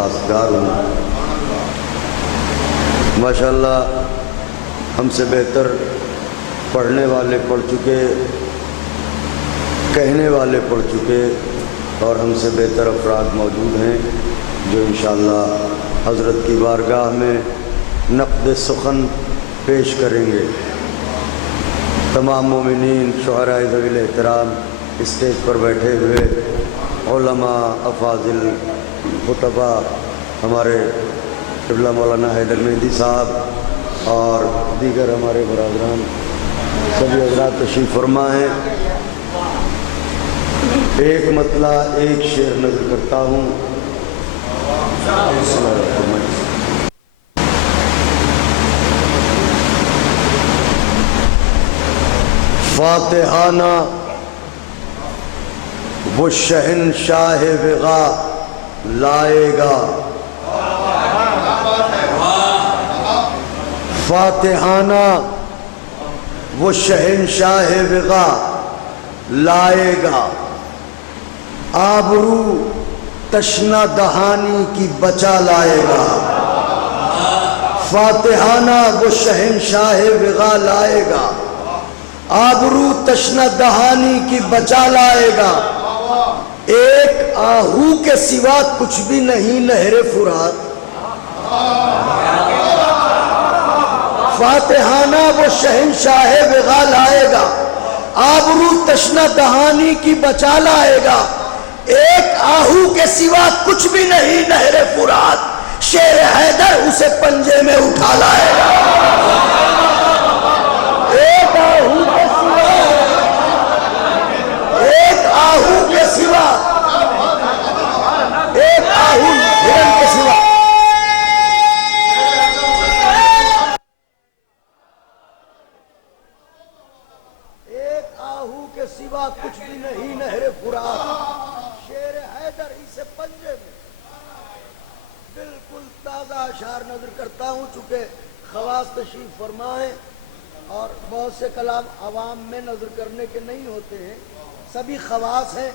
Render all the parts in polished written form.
خواستگار ہوں۔ ماشاءاللہ ہم سے بہتر پڑھنے والے پڑھ چکے، کہنے والے پڑھ چکے، اور ہم سے بہتر افراد موجود ہیں جو انشاءاللہ حضرت کی بارگاہ میں نقد سخن پیش کریں گے۔ تمام مومنین، شعراء ذوی الاحترام، اسٹیج پر بیٹھے ہوئے علماء، افاضل، خطباء، ہمارے قبلہ مولانا حیدر مہدی صاحب اور دیگر ہمارے برادران، سبھی حضرات تشریف فرما ہیں۔ ایک مطلع، ایک شعر نظر کرتا ہوں۔ فاتحانہ وہ شہنشاہ وغا لائے گا، فاتحانہ وہ شہنشاہ وغا لائے گا، آبرو تشنہ دہانی کی بچا لائے گا، فاتحانہ وہ شہنشاہ وغا لائے گا، آبرو تشنہ دہانی کی بچا لائے گا، ایک آہو کے سوا کچھ بھی نہیں نہر فرات، فاتحانہ وہ شہنشاہ وغا لائے گا، آبرو تشنہ دہانی کی بچا لائے گا، ایک آہو کے سوا کچھ بھی نہیں نہر فرات، شیر حیدر اسے پنجے میں اٹھا لائے گا، ایک آہو کے سوا، ایک آہو کے سوا، ایک آہو ہرن کے سوا، ایک آہو کے سوا کچھ بھی نہیں نہر فرات، شیر حیدر اسے پنجے میں۔ بالکل تازہ اشعار نظر کرتا ہوں، چونکہ خواص تشریف فرما ہے اور بہت سے کلام عوام میں نظر کرنے کے نہیں ہوتے ہیں، سبھی خواص ہیں،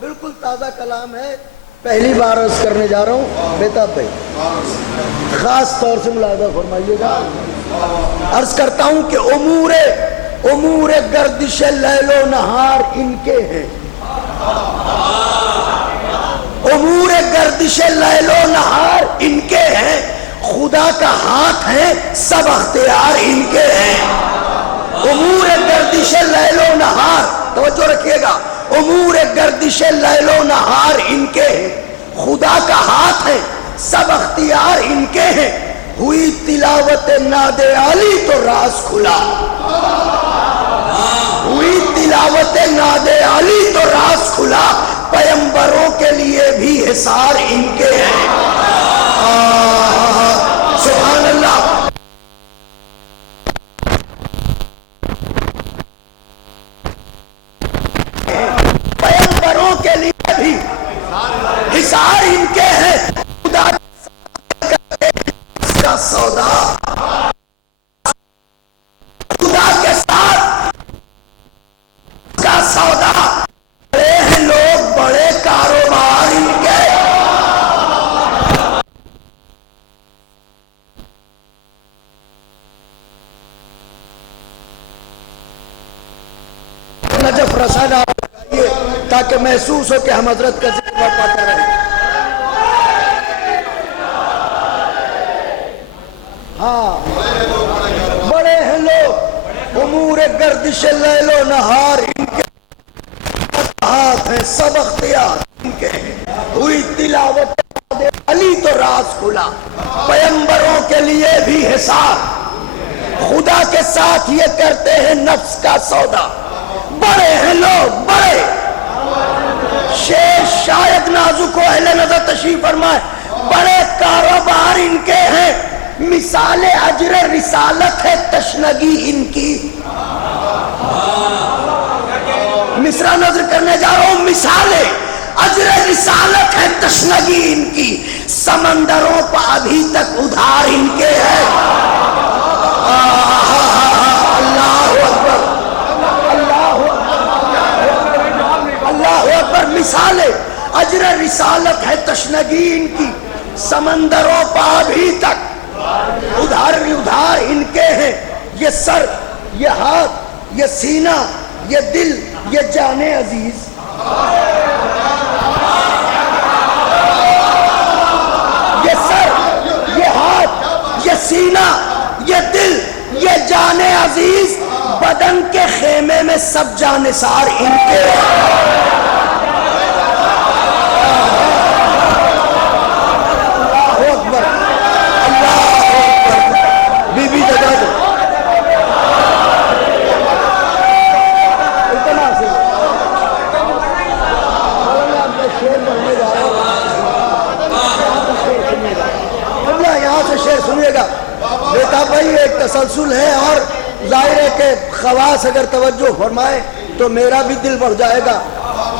بالکل تازہ کلام ہے۔ پہلی بار عرض کرنے جا رہا ہوں بیتا بھائی، خاص طور سے ملاحظہ فرمائیے گا۔ عرض کرتا ہوں کہ امور گردش لیل و نہار ان کے ہیں، امور گردش لیل و نہار ان کے ہیں، خدا کا ہاتھ ہے سب اختیار ان کے ہیں، امور گردش لیل و نہار، توجہ رکھیے گا، امور گردش لیل و نہار ان کے ہیں، خدا کا ہاتھ ہے سب اختیار ان کے ہیں، ہوئی تلاوت ناد علی تو راز کھلا، ہوئی تلاوت ناد علی تو راز کھلا، پیمبروں کے لیے بھی حصار ان کے ہیں، سبحان اللہ۔ پیمبروں کے لیے بھی حصار ان کے ہیں، خدا کا سودا، خدا کے ساتھ کا سودا، بڑے ہیں لوگ بڑے کاروبار ان کے، نجف رسالہ تاکہ محسوس ہو کہ ہم حضرت کا ذکر پاتے رہیں۔ ہاں، بڑے ہیں لوگ امور گردش لیل و نہار ان کے ہاتھ ہیں سب اختیار ان کے، ہوئی تلاوت علی تو راز کھلا، پیمبروں کے لیے بھی حصار، خدا کے ساتھ یہ کرتے ہیں نفس کا سودا، بڑے ہیں لوگ بڑے، شیر شاید نازک و اہل نظر تشریف فرمائے، بڑے کاروبار ان کے ہیں، مثال اجر رسالت ہے تشنگی ان کی، مصرع نظر کرنے جا رہا ہوں، مثال اجر رسالت ہے تشنگی ان کی، سمندروں پر ابھی تک ادھار ان کے ہے، اللہ اکبر، اللہ اکبر، مثال اجر رسالت ہے تشنگی ان کی، سمندروں پا ابھی تک ادھار ان کے ہیں، یہ سر، یہ ہاتھ، یہ سینہ، یہ دل، یہ جان عزیز۔ یہ سر، یہ ہاتھ، یہ سینہ، یہ دل، یہ جان عزیز، بدن کے خیمے میں سب جانثار ان کے ہیں۔ بیٹا بھائی ایک تسلسل ہے، اور ظاہر ہے کہ خواص اگر توجہ فرمائے تو میرا بھی دل بڑھ جائے گا۔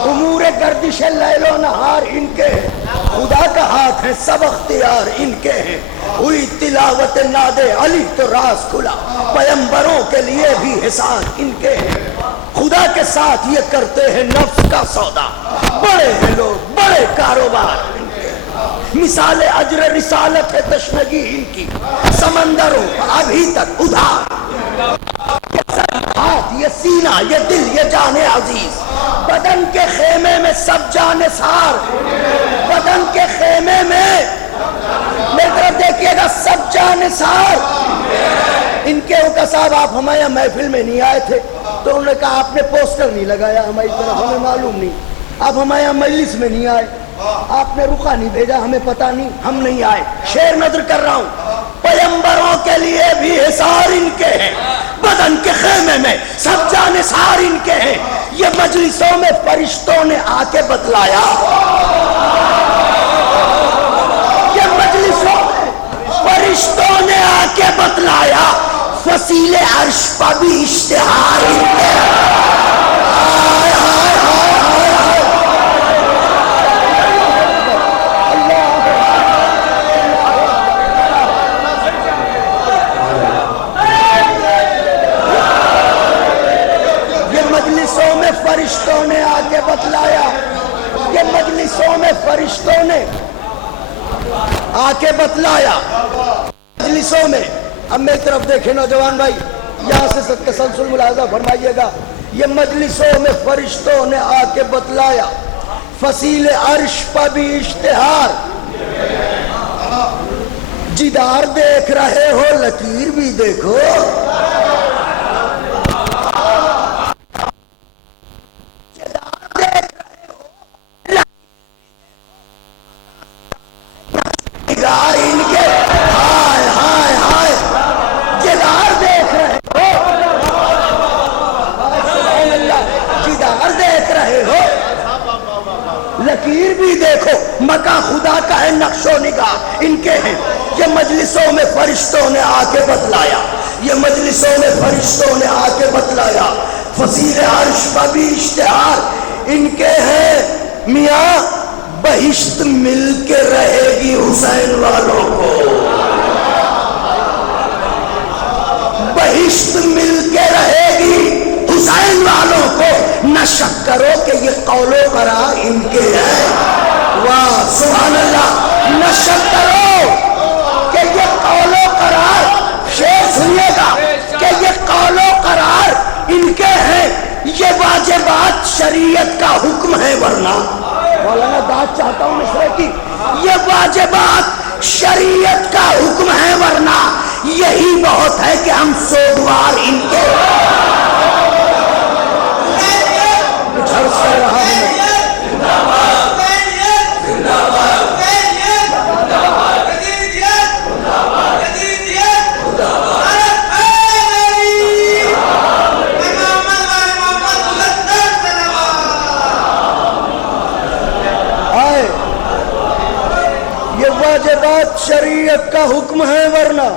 امور گردش لیل و نہار ان کے ہیں، خدا کا ہاتھ ہے سب اختیار ان کے ہیں۔ ہوئی تلاوت ناد علی تو راز کھلا، پیمبروں کے لیے بھی حسان ان کے ہیں۔ خدا کے ساتھ یہ کرتے ہیں نفس کا سودا، بڑے ہیں لوگ، بڑے کاروبار ان کے ہیں۔ مثال اجر رسالت ہے تشنگی ان کی، سمندروں پر ابھی تک ادھار۔ یہ سر، ہاتھ، یہ سینہ، یہ دل، یہ جان عزیز، بدن کے خیمے میں سب جانثار۔ بدن کے خیمے میں میری طرف دیکھیے گا، سب جانثار ان کے۔ ہوگا صاحب آپ ہمارے یہاں محفل میں نہیں آئے تھے تو انہوں نے کہا آپ نے پوسٹر نہیں لگایا ہماری طرف، ہمیں معلوم نہیں۔ آپ ہمارے یہاں مجلس میں نہیں آئے، آپ نے رخا نہیں بھیجا، ہمیں پتا نہیں، ہم نہیں آئے۔ شعر نظر کر رہا ہوں، پیمبروں کے لیے بھی حصار ان کے ہیں، بدن کے خیمے میں سب جانثار ان کے ہیں۔ یہ مجلسوں میں فرشتوں نے آ کے بتلایا، یہ مجلسوں میں فرشتوں نے آ کے بتلایا، فصیل عرش پر بھی اشتہار ان کے ہیں۔ فرشتوں نے آ کے بتلایا، یہ مجلسوں میں فرشتوں نے آ کے بتلایا، مجلسوں میں۔ اب میری طرف دیکھیں نوجوان بھائی، یہاں سے تسلسل ملاحظہ فرمائیے گا۔ یہ مجلسوں میں فرشتوں نے آ کے بتلایا، فصیل عرش پر بھی اشتہار۔ جدار دیکھ رہے ہو لکیر بھی دیکھو، لکیر بھی دیکھو، مکان خدا کا ہے نقش و نگاہ ان کے ہیں۔ یہ مجلسوں میں فرشتوں نے آ کے بتلایا، یہ مجلسوں میں فرشتوں نے آ کے بتلایا، فصیل عرش پر بھی اشتہار ان کے ہیں۔ میاں بہشت مل کے رہے گی حسین والوں کو، بہشت مل کے رہے گی حسین والوں کو۔ نہ شک کرو کہ یہ قول و قرار ان کے ہیں، واہ سبحان اللہ۔ نہ شک کرو کہ یہ قول و قرار، شعر سنیے گا، کہ یہ قول و قرار ان کے ہیں۔ یہ واجبات شریعت کا حکم ہے، ورنہ مولانا داد چاہتا ہوں مصرے کی، یہ واجبات شریعت کا حکم ہے، ورنہ یہی بہت ہے کہ ہم سوگوار ان کے عرض کر رہا ہوں میں۔ یہ واجبات شریعت کا حکم ہے، ورنہ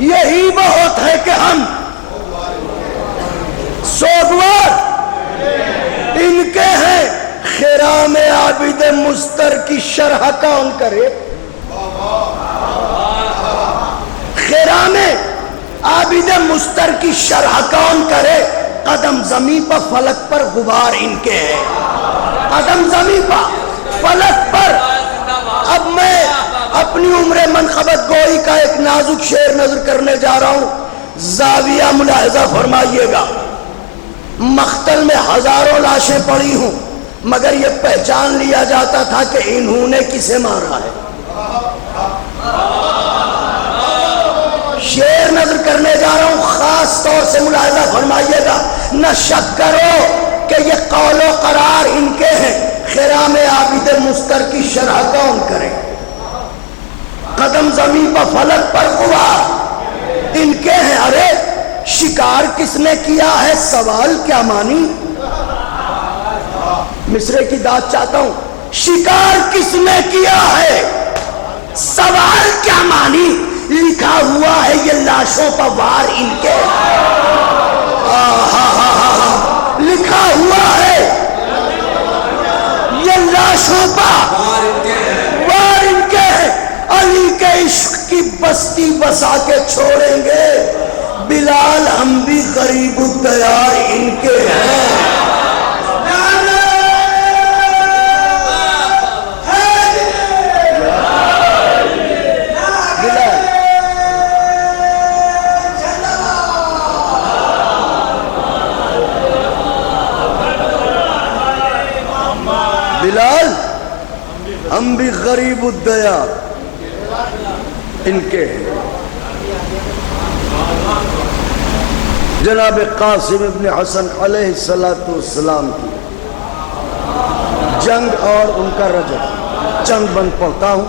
یہی بہت ہے کہ ہم سوگوار ان کے ہیں۔ خرام عابد مستر کی شرح کون کرے، خرام عابد مستر کی شرح کون کرے۔ قدم زمین پر فلک پر غبار ان کے ہیں، قدم زمین پر فلک پر۔ اب میں اپنی عمر منقبت گوئی کا ایک نازک شعر نظر کرنے جا رہا ہوں، زاویہ ملاحظہ فرمائیے گا۔ مقتل میں ہزاروں لاشیں پڑی ہوں، مگر یہ پہچان لیا جاتا تھا کہ انہوں نے کسے مارا ہے۔ شعر نظر کرنے جا رہا ہوں، خاص طور سے ملاحظہ فرمائیے گا، نہ شک کرو کہ یہ قول و قرار ان کے ہیں، خرام عابد مستر کی شرح کون کرے، قدم زمین پر فلک پر غبار ان کے ہیں۔ ارے شکار کس نے کیا ہے سوال کیا مانی، مصرے کی داد چاہتا ہوں، شکار کس نے کیا ہے سوال کیا مانی، لکھا ہوا ہے یہ لاشوں پر وار ان کے، لکھا ہوا ہے یہ لاشوں پر وار ان کے ہیں۔ علی کے عشق کی بستی بسا کے چھوڑیں گے، بلال ہم بھی غریب الدیار ان کے ہیں۔ بلال ہم بھی غریب الدیار ان کے ہیں۔ جناب قاسم ابن حسن علیہ السلام کی جنگ اور ان کا رجب چند بند پڑھتا ہوں۔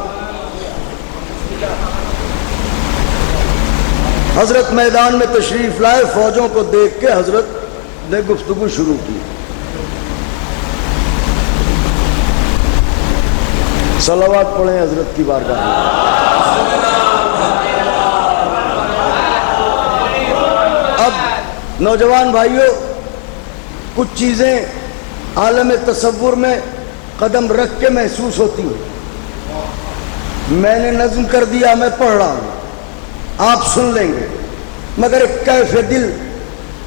حضرت میدان میں تشریف لائے، فوجوں کو دیکھ کے حضرت نے گفتگو شروع کی۔ صلوات پڑھیں حضرت کی بارگاہ میں۔ اب نوجوان بھائیوں، کچھ چیزیں عالم تصور میں قدم رکھ کے محسوس ہوتی ہیں، میں نے نظم کر دیا، میں پڑھ رہا ہوں، آپ سن لیں گے، مگر ایک کیف دل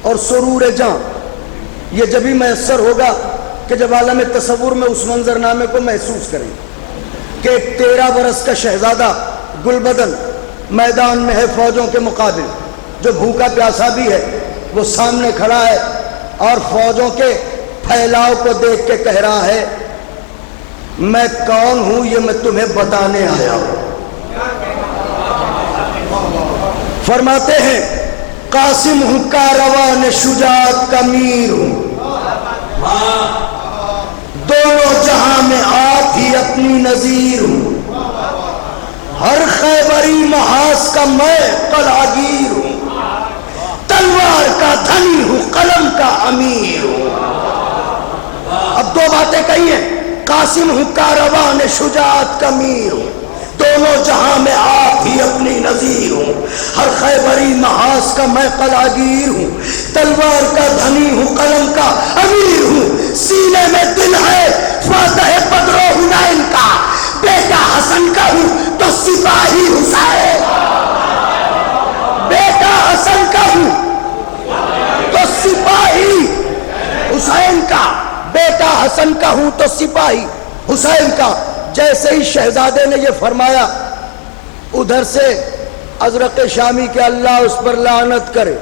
اور سرور جاں یہ جبھی میسر ہوگا کہ جب عالم تصور میں اس منظرنامے کو محسوس کریں کہ ایک 13 برس کا شہزادہ گل بدن میدان میں ہے فوجوں کے مقابل، جو بھوکا پیاسا بھی ہے، وہ سامنے کھڑا ہے اور فوجوں کے پھیلاؤ کو دیکھ کے کہہ رہا ہے میں کون ہوں یہ میں تمہیں بتانے آیا ہوں۔ فرماتے ہیں قاسم ہوں کاروان شجاعت کا میر ہوں، دونوں جہاں میں آپ ہی اپنی نظیر ہوں، ہر خیبری محاذ کا میں قلعگیر ہوں، تلوار کا دھنی ہوں قلم کا امیر ہوں۔ اب دو باتیں کہی ہیں، قاسم ہوں کاروان شجاعت کا میر ہوں، دونوں جہاں میں آپ ہی اپنی نظیر ہوں، ہر خیبری محاذ کا میں قلعگیر ہوں، تلوار کا دھنی ہوں قلم کا امیر ہوں، سینے میں دل ہے فاتح بدر و حنین کا، بیٹا حسن کا ہوں تو سپاہی حسین، بیٹا حسن کا ہوں تو سپاہی حسین کا، بیٹا حسن کا ہوں تو سپاہی حسین کا۔ جیسے ہی شہزادے نے یہ فرمایا، ادھر سے ازرق شامی کہ اللہ اس پر لعنت کرے،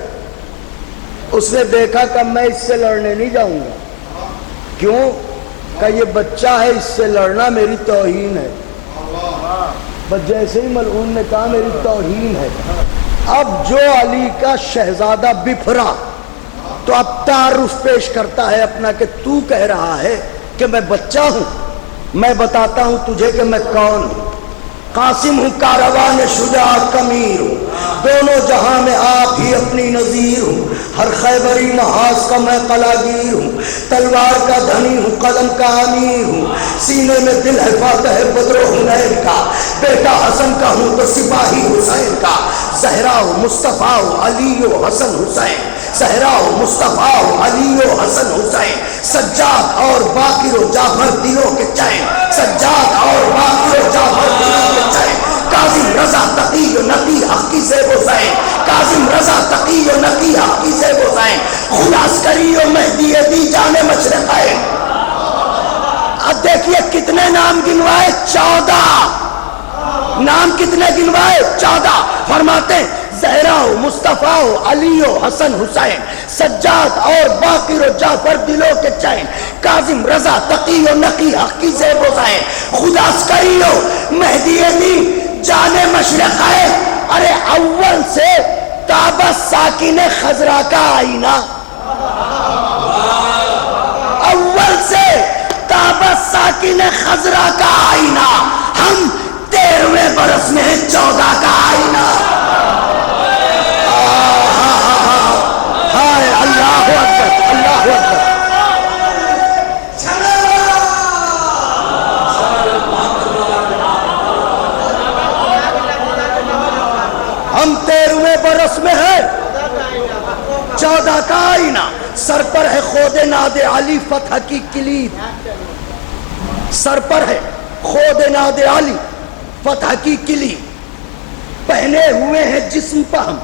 اس نے دیکھا کہ میں اس سے لڑنے نہیں جاؤں گا، کیوں کہ یہ بچہ ہے، اس سے لڑنا میری توہین ہے۔ بس جیسے ہی ملعون نے کہا میری توہین ہے، اب جو علی کا شہزادہ بفرا تو اب تعارف پیش کرتا ہے اپنا کہ تو کہہ رہا ہے کہ میں بچہ ہوں، میں بتاتا ہوں تجھے کہ میں کون ہوں۔ قاسم ہوں کاروان شجاعت کا میر ہوں، دونوں جہاں میں آپ ہی اپنی نظیر ہوں، ہر خیبری محاذ کا میں قلعگیر ہوں، تلوار کا دھنی ہوں قلم کا امیر ہوں، سینے میں دل ہے فاتح بدر و حنین کا، بیٹا حسن کا ہوں تو سپاہی حسین کا، زہرا و مصطفیٰ و علی و حسن حسین، زہرا و مصطفیٰ و علی و حسن حسین، سجاد اور باقر و جعفر دلوں کے چین، سجاد اور باقر و جعفر دلوں کے چین، کاظم رضا تقی و نقی حق کی زیب و زین، کاظم رضا تقی و نقی حق کی زیب و زین، خلاسکری و مہدی دی جان مشرقین۔ اب دیکھیے کتنے نام گنوائے، 14، نام کتنے گنوائے؟ 14. فرماتے ہیں زہرا ہو، مصطفیٰ ہو، علی ہو، حسن حسین، سجاد اور باقر و جعفر دلوں کے چین، کاظم رضا تقی و نقی حق کی زیب و زین، خدا عسکری ہو، مہدی دین جانے مشرق ہے. ارے اول سے تابہ ساکن خضرا کا آئینہ، اول سے تابہ ساکن خضرا کا آئینہ، ہم 13ویں برس میں 14 کا آئینہ. ہائے اللہ اکبر، اللہ اکبر. ہم 13ویں برس میں ہیں، 14 کا آئینہ. سر پر ہے خود ناد علی فتح کی کلید، سر پر ہے خود ناد علی فتح کی کلید. پہنے ہوئے ہیں جسم پہ ہم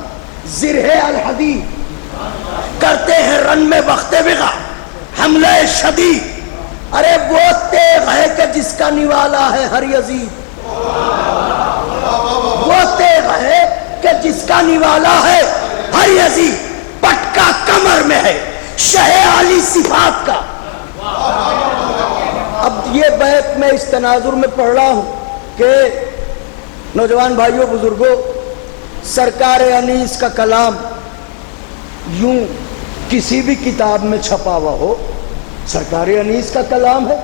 زرہ الحدید، کرتے ہیں رن میں وقت وغا حملہ شدید. ارے وہ تیغ ہے کہ جس کا نوالا ہے ہر یزید، وہ تیغ ہے کہ جس کا نوالا ہے ہر یزید. پٹکا کمر میں ہے شہ عالی صفات کا. اب یہ بیت میں اس تناظر میں پڑھ رہا ہوں کہ نوجوان بھائیوں بزرگوں، سرکار انیس کا کلام یوں کسی بھی کتاب میں چھپا ہوا ہو، سرکار انیس کا کلام ہے،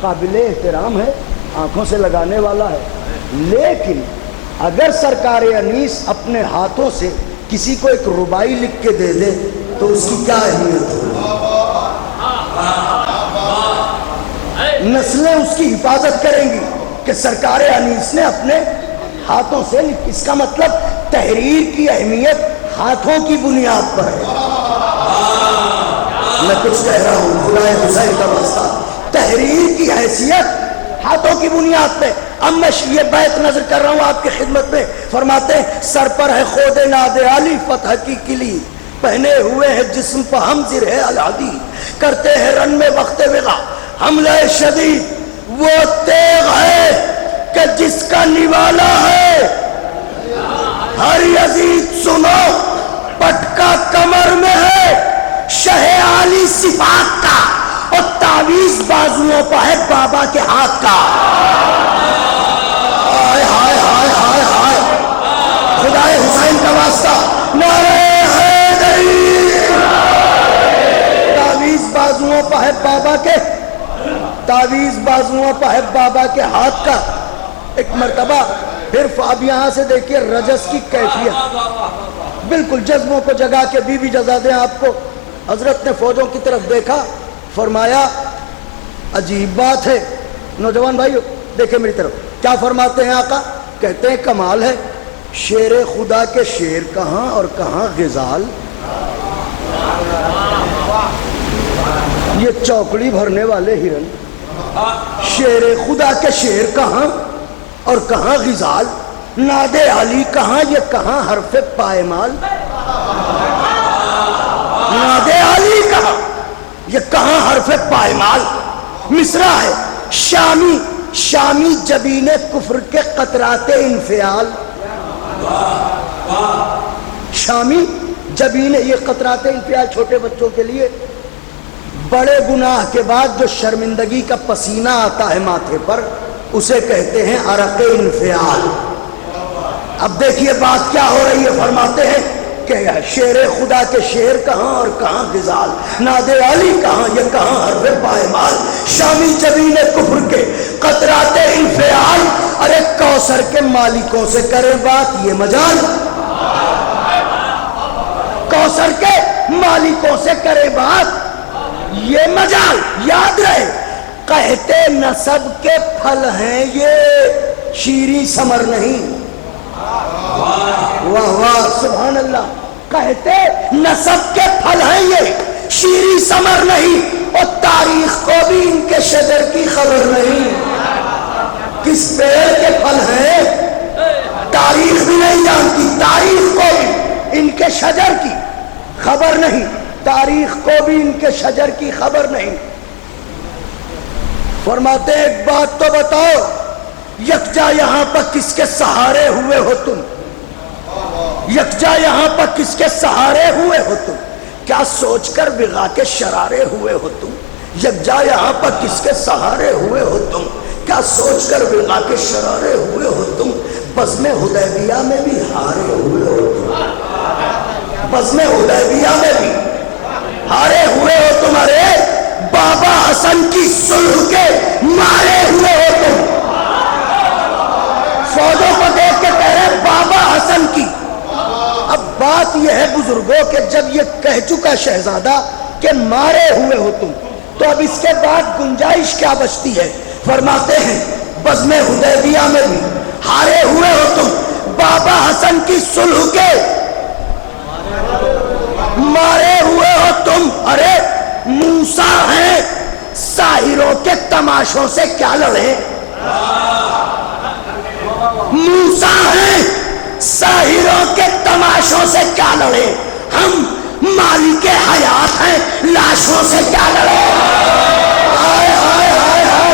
قابل احترام ہے، آنکھوں سے لگانے والا ہے. لیکن اگر سرکار انیس اپنے ہاتھوں سے کسی کو ایک ربائی لکھ کے دے دے تو اس کی کیا اہمیت ہوگی؟ نسلیں اس کی حفاظت کریں گی کہ سرکار انیس نے اپنے ہاتھوں سے. اس کا مطلب تحریر کی اہمیت ہاتھوں کی بنیاد پر ہے. میں کچھ کہہ رہا ہوں، خدا حسین کا واسطہ، تحریر کی حیثیت ہاتھوں کی بنیاد پہ. اب میں یہ بیت نظر کر رہا ہوں آپ کی خدمت میں. فرماتے ہیں سر پر ہے خود ناد علی فتح کی کلید، پہنے ہوئے ہیں جسم پہ ہم زرہ الحدید، کرتے ہیں رن میں وقت وغا حملہ شدید. وہ تیغ ہے کہ جس کا نوالا ہے ہر یزید. سنو، پٹکا کمر میں ہے شہ عالی صفات کا، اور تعویذ بازوؤں پہ ہے بابا کے ہاتھ کا. ہائے ہائے ہائے ہائے ہائے، خدا حسین کا واسطہ، نعرہ حیدری. تعویذ بازوؤں پہ ہے بابا کے، تعویذ بازوؤں پہ ہے بابا کے ہاتھ کا. ایک مرتبہ پھر اب یہاں سے دیکھیے رجس کی کیفیت، بالکل جذبوں کو جگا کے بی بی جزا دیں آپ کو. حضرت نے فوجوں کی طرف دیکھا، فرمایا عجیب بات ہے. نوجوان بھائیو دیکھیں میری طرف، کیا فرماتے ہیں آقا؟ کہتے ہیں کمال ہے، شیر خدا کے شیر کہاں اور کہاں غزال. یہ چوکڑی بھرنے والے ہرن، شیر خدا کے شیر کہاں اور کہاں غزال. ناد علی کہاں، یہ کہاں حرف پائمال. ناد علی کہاں، یہ کہاں حرف پائمال. مصرع ہے شامی، شامی جبین کفر کے قطرات انفعال. شامی جبین، یہ قطرات انفعال چھوٹے بچوں کے لیے بڑے گناہ کے بعد جو شرمندگی کا پسینہ آتا ہے ماتھے پر، اسے کہتے ہیں عرق انفعال. اب دیکھیے بات کیا ہو رہی ہے. فرماتے ہیں کہ شیر خدا کے شیر کہاں اور کہاں غزال. ناد علی کہاں، یہ کہاں حرف پائمال. شامی جبین کفر کے قطرات انفعال. ارے کوثر کے مالکوں سے کرے بات، یہ مجال. کوثر کے مالکوں سے کرے بات، یہ مجال. یاد رہے، کہتے نسب کے پھل ہیں یہ، شیریں ثمر نہیں. واہ واہ سبحان اللہ. کہتے نسب کے پھل ہیں یہ، شیریں ثمر نہیں. اور تاریخ کو بھی ان کے شجر کی خبر نہیں. کس پیڑ کے پھل ہیں تاریخ بھی نہیں جانتی. تاریخ کو بھی ان کے شجر کی خبر نہیں. تاریخ کو بھی ان کے شجر کی خبر نہیں. فرماتے ایک بات تو بتاؤ، یکجا یہاں پر کس کے سہارے ہوئے ہو تم؟ یکجا یہاں پر کس کے سہارے ہوئے ہو تم؟ کیا سوچ کر بغا کے شرارے ہوئے ہو تم؟ یکجا یہاں پر کس کے سہارے ہوئے ہو تم؟ کیا سوچ کر بغا کے شرارے ہوئے ہو تم؟ بزم حدیبیہ میں بھی ہارے ہوئے ہو تم، بزم حدیبیہ میں بھی ہارے ہوئے ہو تم، ارے بابا حسن کی صلح کے مارے ہوئے ہو تم۔ فوجوں کو دیکھ کے کہہ رہے بابا حسن کی۔ اب بات یہ ہے بزرگوں کہ جب یہ کہہ چکا شہزادہ کہ مارے ہوئے ہو تم، تو اب اس کے بعد گنجائش کیا بچتی ہے؟ فرماتے ہیں بزم حدیبیہ میں بھی ہارے ہوئے ہو تم، بابا حسن کی صلح کے مارے ہوئے ہو تم۔ ارے موسیٰ ہیں ساحروں کے تماشوں سے کیا لڑیں؟ موسیٰ ہیں ساحروں کے تماشوں سے کیا لڑیں؟ ہم مالک حیات ہیں لاشوں سے کیا لڑیں؟ آئے آئے آئے آئے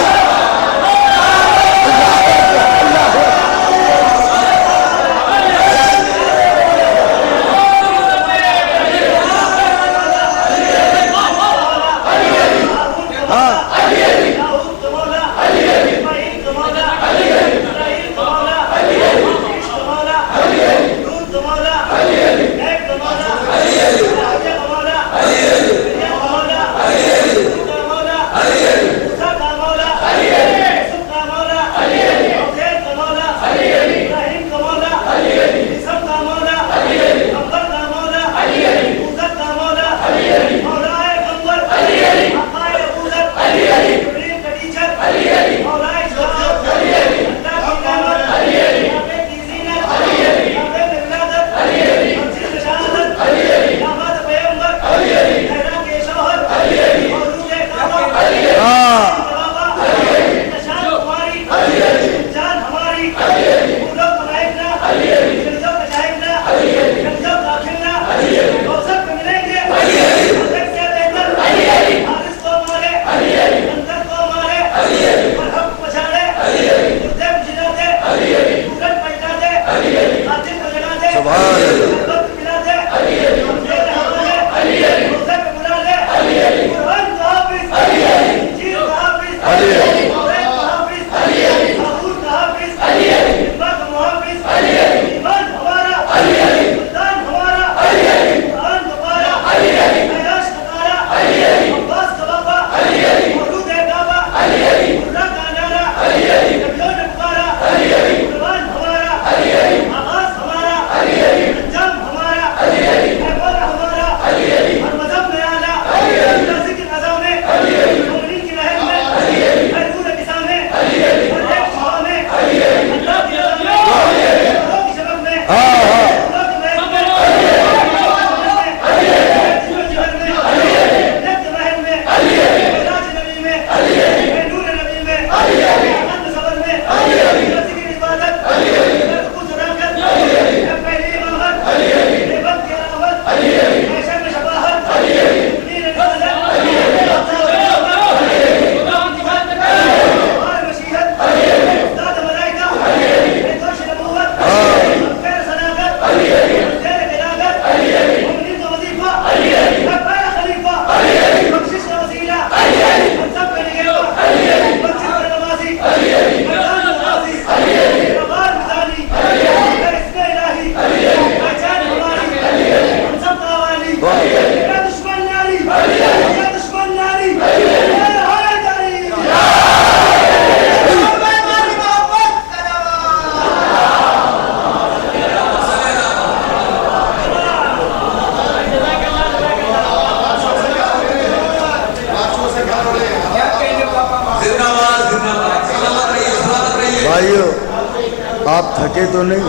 آپ تھکے تو نہیں؟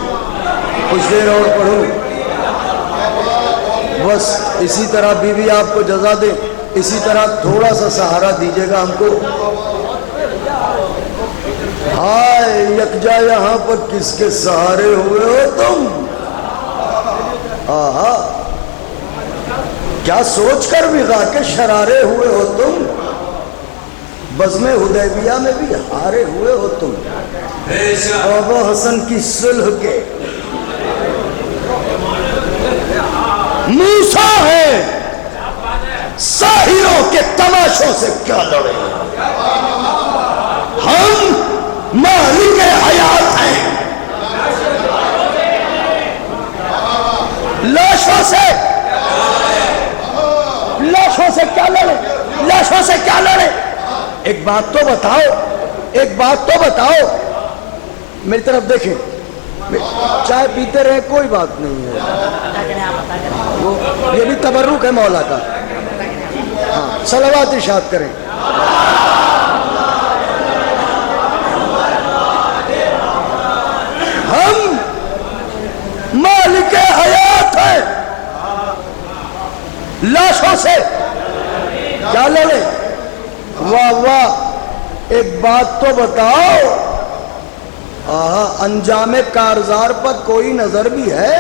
کچھ دیر اور پڑھو، بس اسی طرح بیوی آپ کو جزا دے، اسی طرح تھوڑا سا سہارا دیجیے گا ہم کو۔ ہائے یکجا یہاں پر کس کے سہارے ہوئے ہو تم؟ آہا کیا سوچ کر بغا کے شرارے ہوئے ہو تم؟ بزم حدیبیہ میں بھی ہارے ہوئے ہو تم۔ ابو حسن کی صلح کے موسیٰ ہے، ساحروں کے تماشوں سے کیا لڑے؟ ہم مالک حیات ہیں، لاشوں سے کیا لڑے؟ لاشوں سے کیا لڑے؟ ایک بات تو بتاؤ، میری طرف دیکھیں، چائے پیتے رہے کوئی بات نہیں ہے، یہ بھی تبرک ہے مولا کا۔ ہاں، صلوات ارشاد کریں۔ ہم مالک حیات ہیں، لاشوں سے کیا لڑے؟ واہ واہ، ایک بات تو بتاؤ، انجام کارزار پر کوئی نظر بھی ہے؟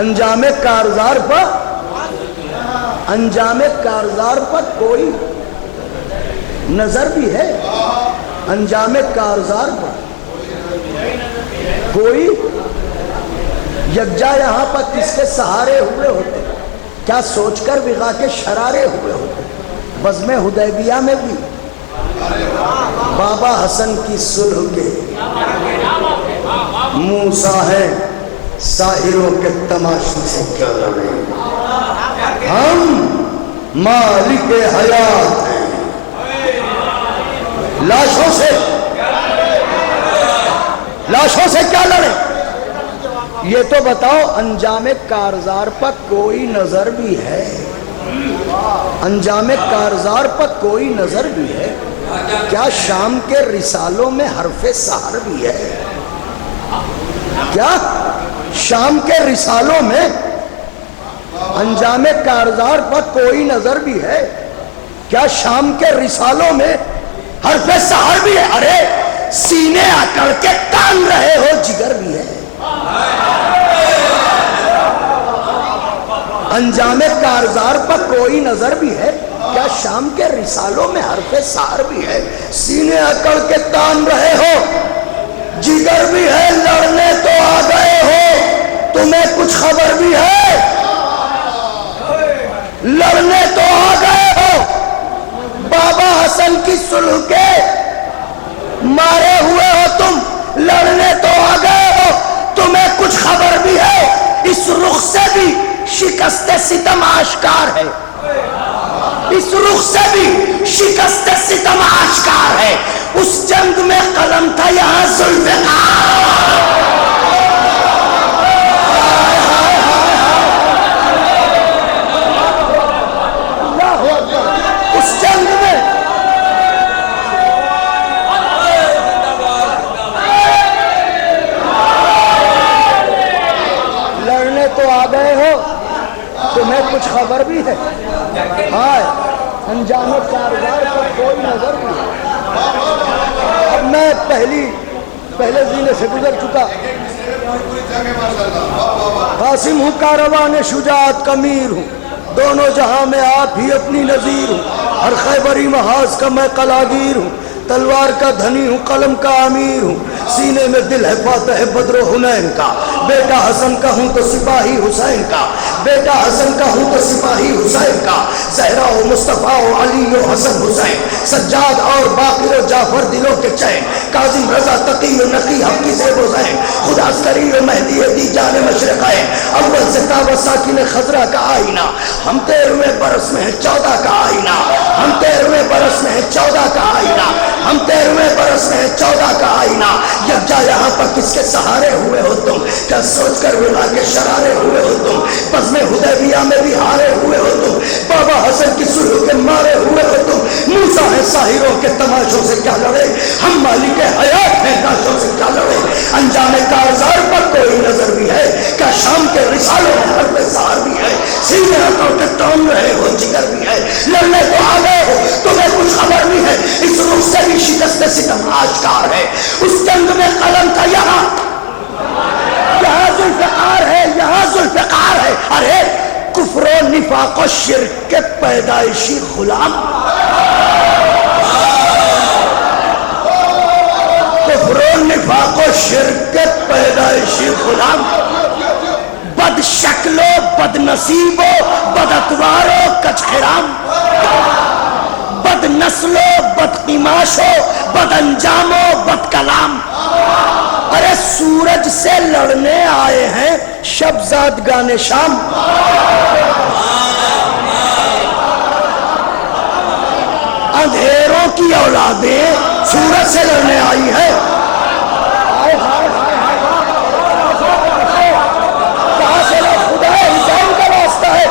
انجام کارزار پر کوئی نظر بھی ہے؟ انجام کارزار پر کوئی یکجا یہاں پر کس کے سہارے ہوئے ہوتے؟ کیا سوچ کر بغا کے شرارے ہوئے ہوتے؟ بزم حدیبیہ میں بھی بابا حسن کی صلح کے موسیٰ ہے، ساحروں کے تماشوں سے کیا لڑے؟ ہم مالک حیات ہیں، لاشوں سے کیا لڑے؟ یہ تو بتاؤ، انجام کارزار پر کوئی نظر بھی ہے؟ انجام کارزار پر کوئی نظر بھی ہے؟ کیا شام کے رسالوں میں حرف سحر بھی ہے؟ کیا شام کے رسالوں میں انجام کارزار پر کوئی نظر بھی ہے؟ کیا شام کے رسالوں میں حرف سحر بھی ہے؟ ارے سینے اکڑ کے تان رہے ہو جگر بھی ہے؟ انجام کارزار پر کوئی نظر بھی ہے؟ کیا شام کے رسالوں میں حرف سحر بھی ہے؟ سینے اکڑ کے تان رہے ہو جگر بھی ہے؟ لڑنے تو آ گئے ہو، تمہیں کچھ خبر بھی ہے؟ لڑنے تو آ گئے ہو، بابا حسن کی صلح کے مارے ہوئے ہو تم، لڑنے تو آ گئے ہو، تمہیں کچھ خبر بھی ہے؟ اس رخ سے بھی شکست ستم آشکار ہے، اس رخ سے بھی شکست ستم آشکار ہے۔ اس جنگ میں قلم تھا یہاں ذوالفقار، اس جنگ میں لڑنے تو آ گئے ہو، تمہیں کچھ خبر بھی ہے؟ ہاں، انجام کارزار پر کوئی نظر بھی ہے؟ اب میں پہلے زینے سے گزر چکا، قاسم ہوں کاروان شجاعت کا میر ہوں، دونوں جہاں میں آپ ہی اپنی نظیر ہوں، ہر خیبری محاذ کا میں قلاگیر ہوں، تلوار کا دھنی ہوں قلم کا امیر ہوں، سینے میں دل ہے فاتح بدر و حنین کا، بیٹا حسن کا ہوں تو سپاہی حسین کا، بیٹا حسن کا ہوں تو سپاہی حسین کا، زہرا و مصطفیٰ و علی و حسن حسین، سجاد اور باقر و جعفر دلوں کے چین، کاظم رضا تقی و نقی حق کی زیب و زین، خود عسکری و مہدی دی جان مشرقین، اول سے تاب ساکن خضرہ کا آئینہ، ہم 13ویں برس میں ہیں 14 کا آئینہ، ہم 13ویں برس میں ہیں 14 کا آئینہ، ہم 13ویں برس میں ہیں 14 کا آئینہ، یکجا یہاں پر کس کے سہارے ہوئے ہو تم؟ کیا سوچ کر بلا کے شرارے ہوئے ہو تم؟ بزم حدیبیہ میں بھی ہارے ہوئے ہو تم، بابا حسن کی صلح کے مارے ہوئے ہو تم، موسیٰ ہے ساحروں کے تماشوں سے کیا لڑے؟ ہم مالک حیات ہیں، لاشوں سے کیا لڑے؟ انجام کارزار پر کوئی نظر بھی ہے؟ کیا شام کے رسالوں میں حرف سحر بھی ہے؟ سینے اکڑ کے تان رہے ہو جگر بھی ہے؟ لڑنے تو آ گئے ہو، تمہیں کچھ خبر بھی ہے؟ اس رخ سے بھی شکست ستم آشکار ہے، اس جنگ میں قلم تھا یہاں ذوالفقار ہے، یہاں ذوالفقار ہے۔ ارے کفر و نفاق و شرک کے پیدائشی غلام، و نفاق و شرک کے پیدائشی غلام، بد شکل و بد نصیب و بد اتوار و کچ خرام، بد نسل و بد قماش و بد انجام و بد کلام، ارے سورج سے لڑنے آئے ہیں شب زادگان شام، اندھیروں کی اولادیں سورج سے لڑنے آئی ہیں۔ کہاں سے لو خدا انسان کا واسطہ ہے،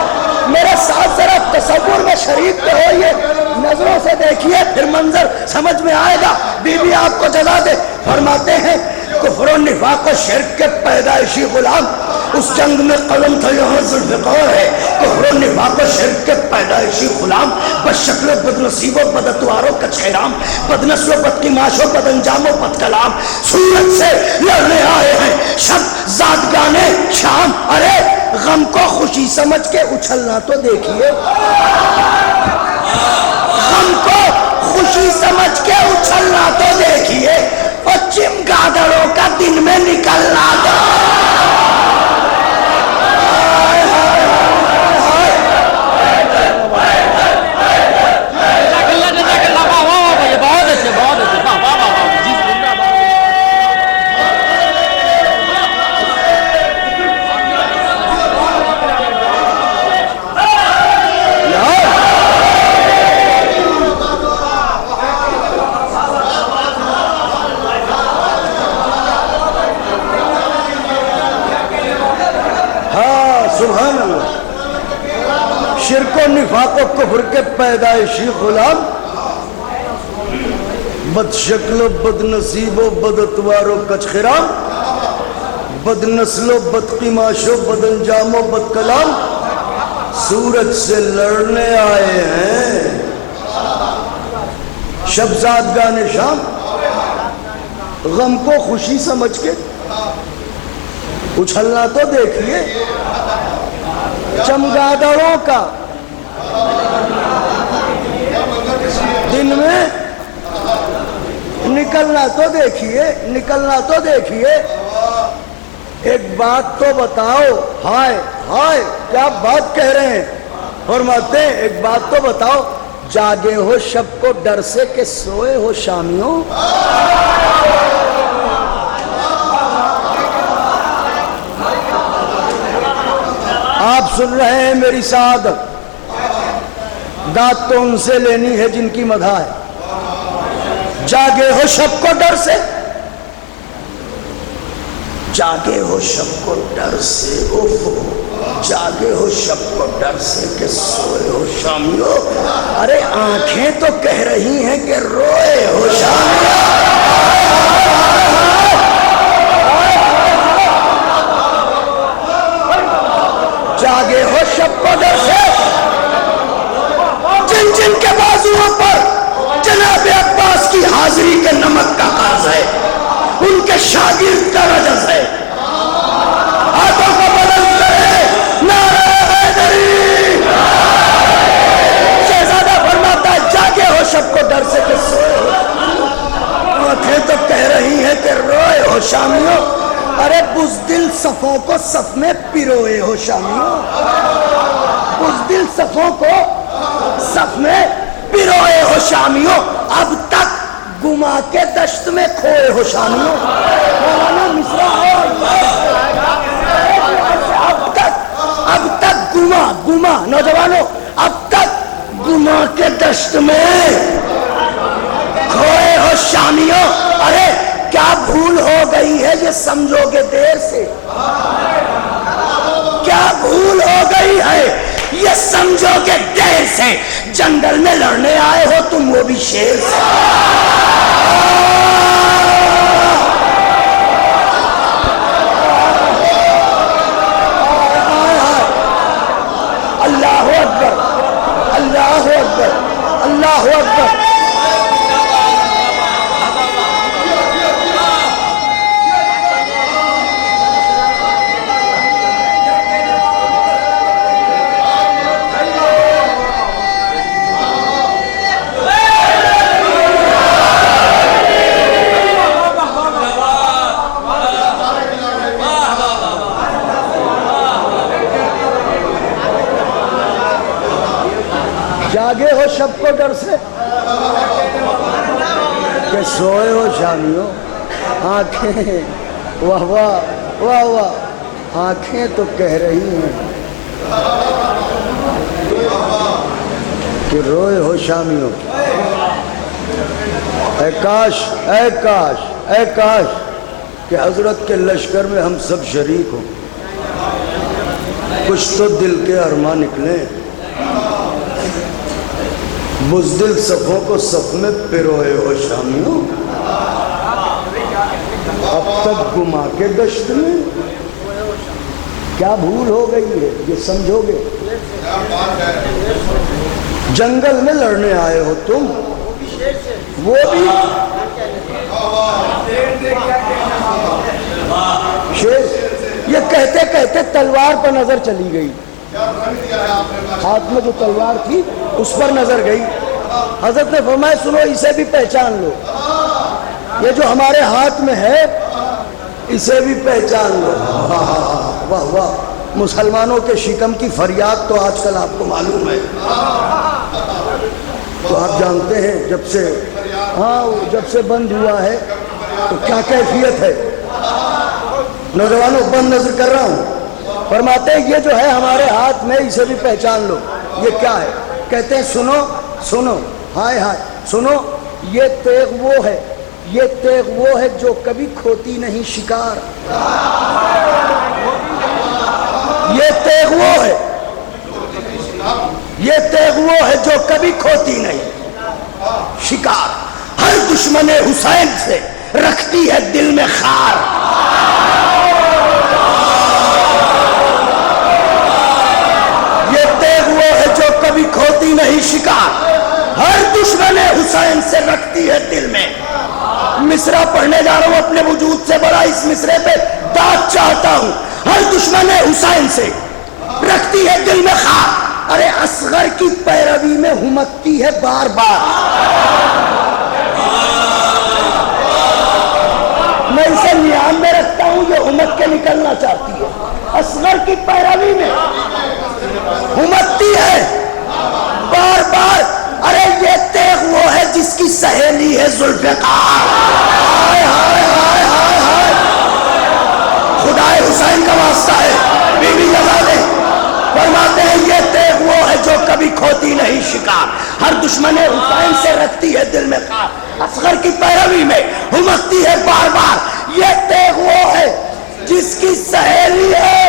میرے ساتھ ذرا تصور میں شریک تو ہوئیے، نظروں سے دیکھیے پھر منظر سمجھ میں آئے گا۔ بی بی آپ کو جلا دے، فرماتے ہیں کفر و نفاق و شرک کے پیدائشی غلام، اس جنگ میں قلم تھا یہاں ذوالفقار ہے، کفر و نفاق و شرک کے پیدائشی غلام، بد شکل و بد نصیب و بد اتوار و کچ خیرام، بد نسل و بد قماش و بد انجام و بد کلام، سورج سے لڑنے آئے ہیں شب زادگانے شام، ارے غم کو خوشی سمجھ کے اچھلنا تو دیکھیے، غم کو خوشی سمجھ کے اچھلنا تو دیکھیے، اور چمگادڑوں کا دن میں نکلنا تو سبحان اللہ۔ شرک و نفاق و کفر کے پیدائشی غلام، بد شکل و بد نصیب و بد اتوار و کچ خرام، بد نسل و بد قماش و بد انجام و بد کلام، سورج سے لڑنے آئے ہیں شب زادگان شام، غم کو خوشی سمجھ کے اچھلنا تو دیکھیے، چمگادڑوں کا دن میں نکلنا تو دیکھیے، نکلنا تو دیکھیے۔ ایک بات تو بتاؤ، ہائے ہائے کیا بات کہہ رہے ہیں، فرماتے ہیں ایک بات تو بتاؤ، جاگے ہو شب کو ڈر سے کہ سوئے ہو شامیوں، آپ سن رہے ہیں میری سعادت، داد تو ان سے لینی ہے جن کی مدح ہے، جاگے ہو شب کو ڈر سے، جاگے ہو شب کو ڈر سے، اوہو جاگے ہو شب کو ڈر سے کہ سوئے ہو شامیوں، ارے آنکھیں تو کہہ رہی ہیں کہ روئے ہو شامیوں، جاگے ہو شب کو ڈر سے، جن جن کے بازوؤں پر جناب عباس کی حاضری کے نمک کا قرض ہے، ان کے شاگرد کا رجز ہے، ہاتھوں کو بلند کرے نعرہ حیدری، شہزادہ فرماتا ہے جاگے ہو شب کو ڈر سے کہ سوئے ہو، آنکھیں تو کہہ رہی ہیں کہ روئے ہو شامیوں، ارے بزدل صفوں کو صف میں پیروئے ہو شامیوں، بزدل صفوں کو صف میں پیروئے ہو شامیوں، اب تک گما کے دشت میں کھوئے ہو شامیوں، مولانا مصرع اب تک گما نوجوانوں، اب تک گما کے دشت میں کھوئے ہو شامیوں، ارے کیا بھول ہو گئی ہے یہ سمجھو گے دیر سے، کیا بھول ہو گئی ہے یہ سمجھو گے دیر سے، جنگل میں لڑنے آئے ہو تم وہ بھی شیر سے، اللہ اکبر اللہ اکبر اللہ اکبر۔ کو ڈر سے کہ سوئے ہو شامیوں، آنکھیں واہ واہ واہ واہ، آنکھیں تو کہہ رہی ہیں کہ روئے ہو شامیوں۔ اے کاش اے کاش اے کاش کہ حضرت کے لشکر میں ہم سب شریک ہوں، کچھ تو دل کے ارمان نکلیں، بزدل صفوں کو صف میں پروئے ہو شامیوں، اب تک گما کے دشت میں کیا بھول ہو گئی ہے یہ سمجھو گے؟ جنگل میں لڑنے آئے ہو تم، وہ بھی شیر، یہ کہتے کہتے تلوار پر نظر چلی گئی، ہاتھ میں جو تلوار تھی اس پر نظر گئی۔ حضرت نے فرمایا سنو اسے بھی پہچان لو، یہ جو ہمارے ہاتھ میں ہے اسے بھی پہچان لو۔ واہ واہ، مسلمانوں کے شکم کی فریاد تو آج کل آپ کو معلوم ہے، تو آپ جانتے ہیں جب سے بند ہوا ہے تو کیا کیفیت ہے۔ نوجوانوں بند نظر کر رہا ہوں، فرماتے ہیں یہ جو ہے ہمارے ہاتھ میں اسے بھی پہچان لو، یہ کیا ہے؟ کہتے ہیں سنو سنو، ہائے ہائے سنو، یہ تیغ وہ ہے، یہ تیغ وہ ہے جو کبھی کھوتی نہیں شکار، یہ تیغ وہ ہے، یہ تیغ وہ ہے جو کبھی کھوتی نہیں شکار، ہر دشمن حسین سے رکھتی ہے دل میں خار، یہ تیغ وہ ہے جو کبھی کھوتی نہیں شکار، ہر دشمن حسین سے رکھتی ہے دل میں۔ مصرع پڑھنے جا رہا ہوں، اپنے وجود سے بڑا اس مصرے پہ داد چاہتا ہوں، ہر دشمن حسین سے رکھتی ہے دل میں خار، ارے اصغر کی پیروی میں ہمکتی ہے بار بار، میں اسے نیام میں رکھتا ہوں، یہ ہمک کے نکلنا چاہتی ہے، اصغر کی پیروی میں ہمکتی ہے بار بار، ارے یہ تیغ وہ ہے جس کی سہیلی ہے ذوالفقار، ہائے ہائے ہائے ہائے ہائے، خدائے حسین کا واسطہ ہے، بی بی لگا دے، فرماتے ہیں یہ تیغ وہ ہے جو کبھی کھوتی نہیں شکار، ہر دشمن حسین سے رکھتی ہے دل میں خار، اصغر کی پیروی میں ہمکتی ہے بار بار، یہ تیغ وہ ہے جس کی سہیلی ہے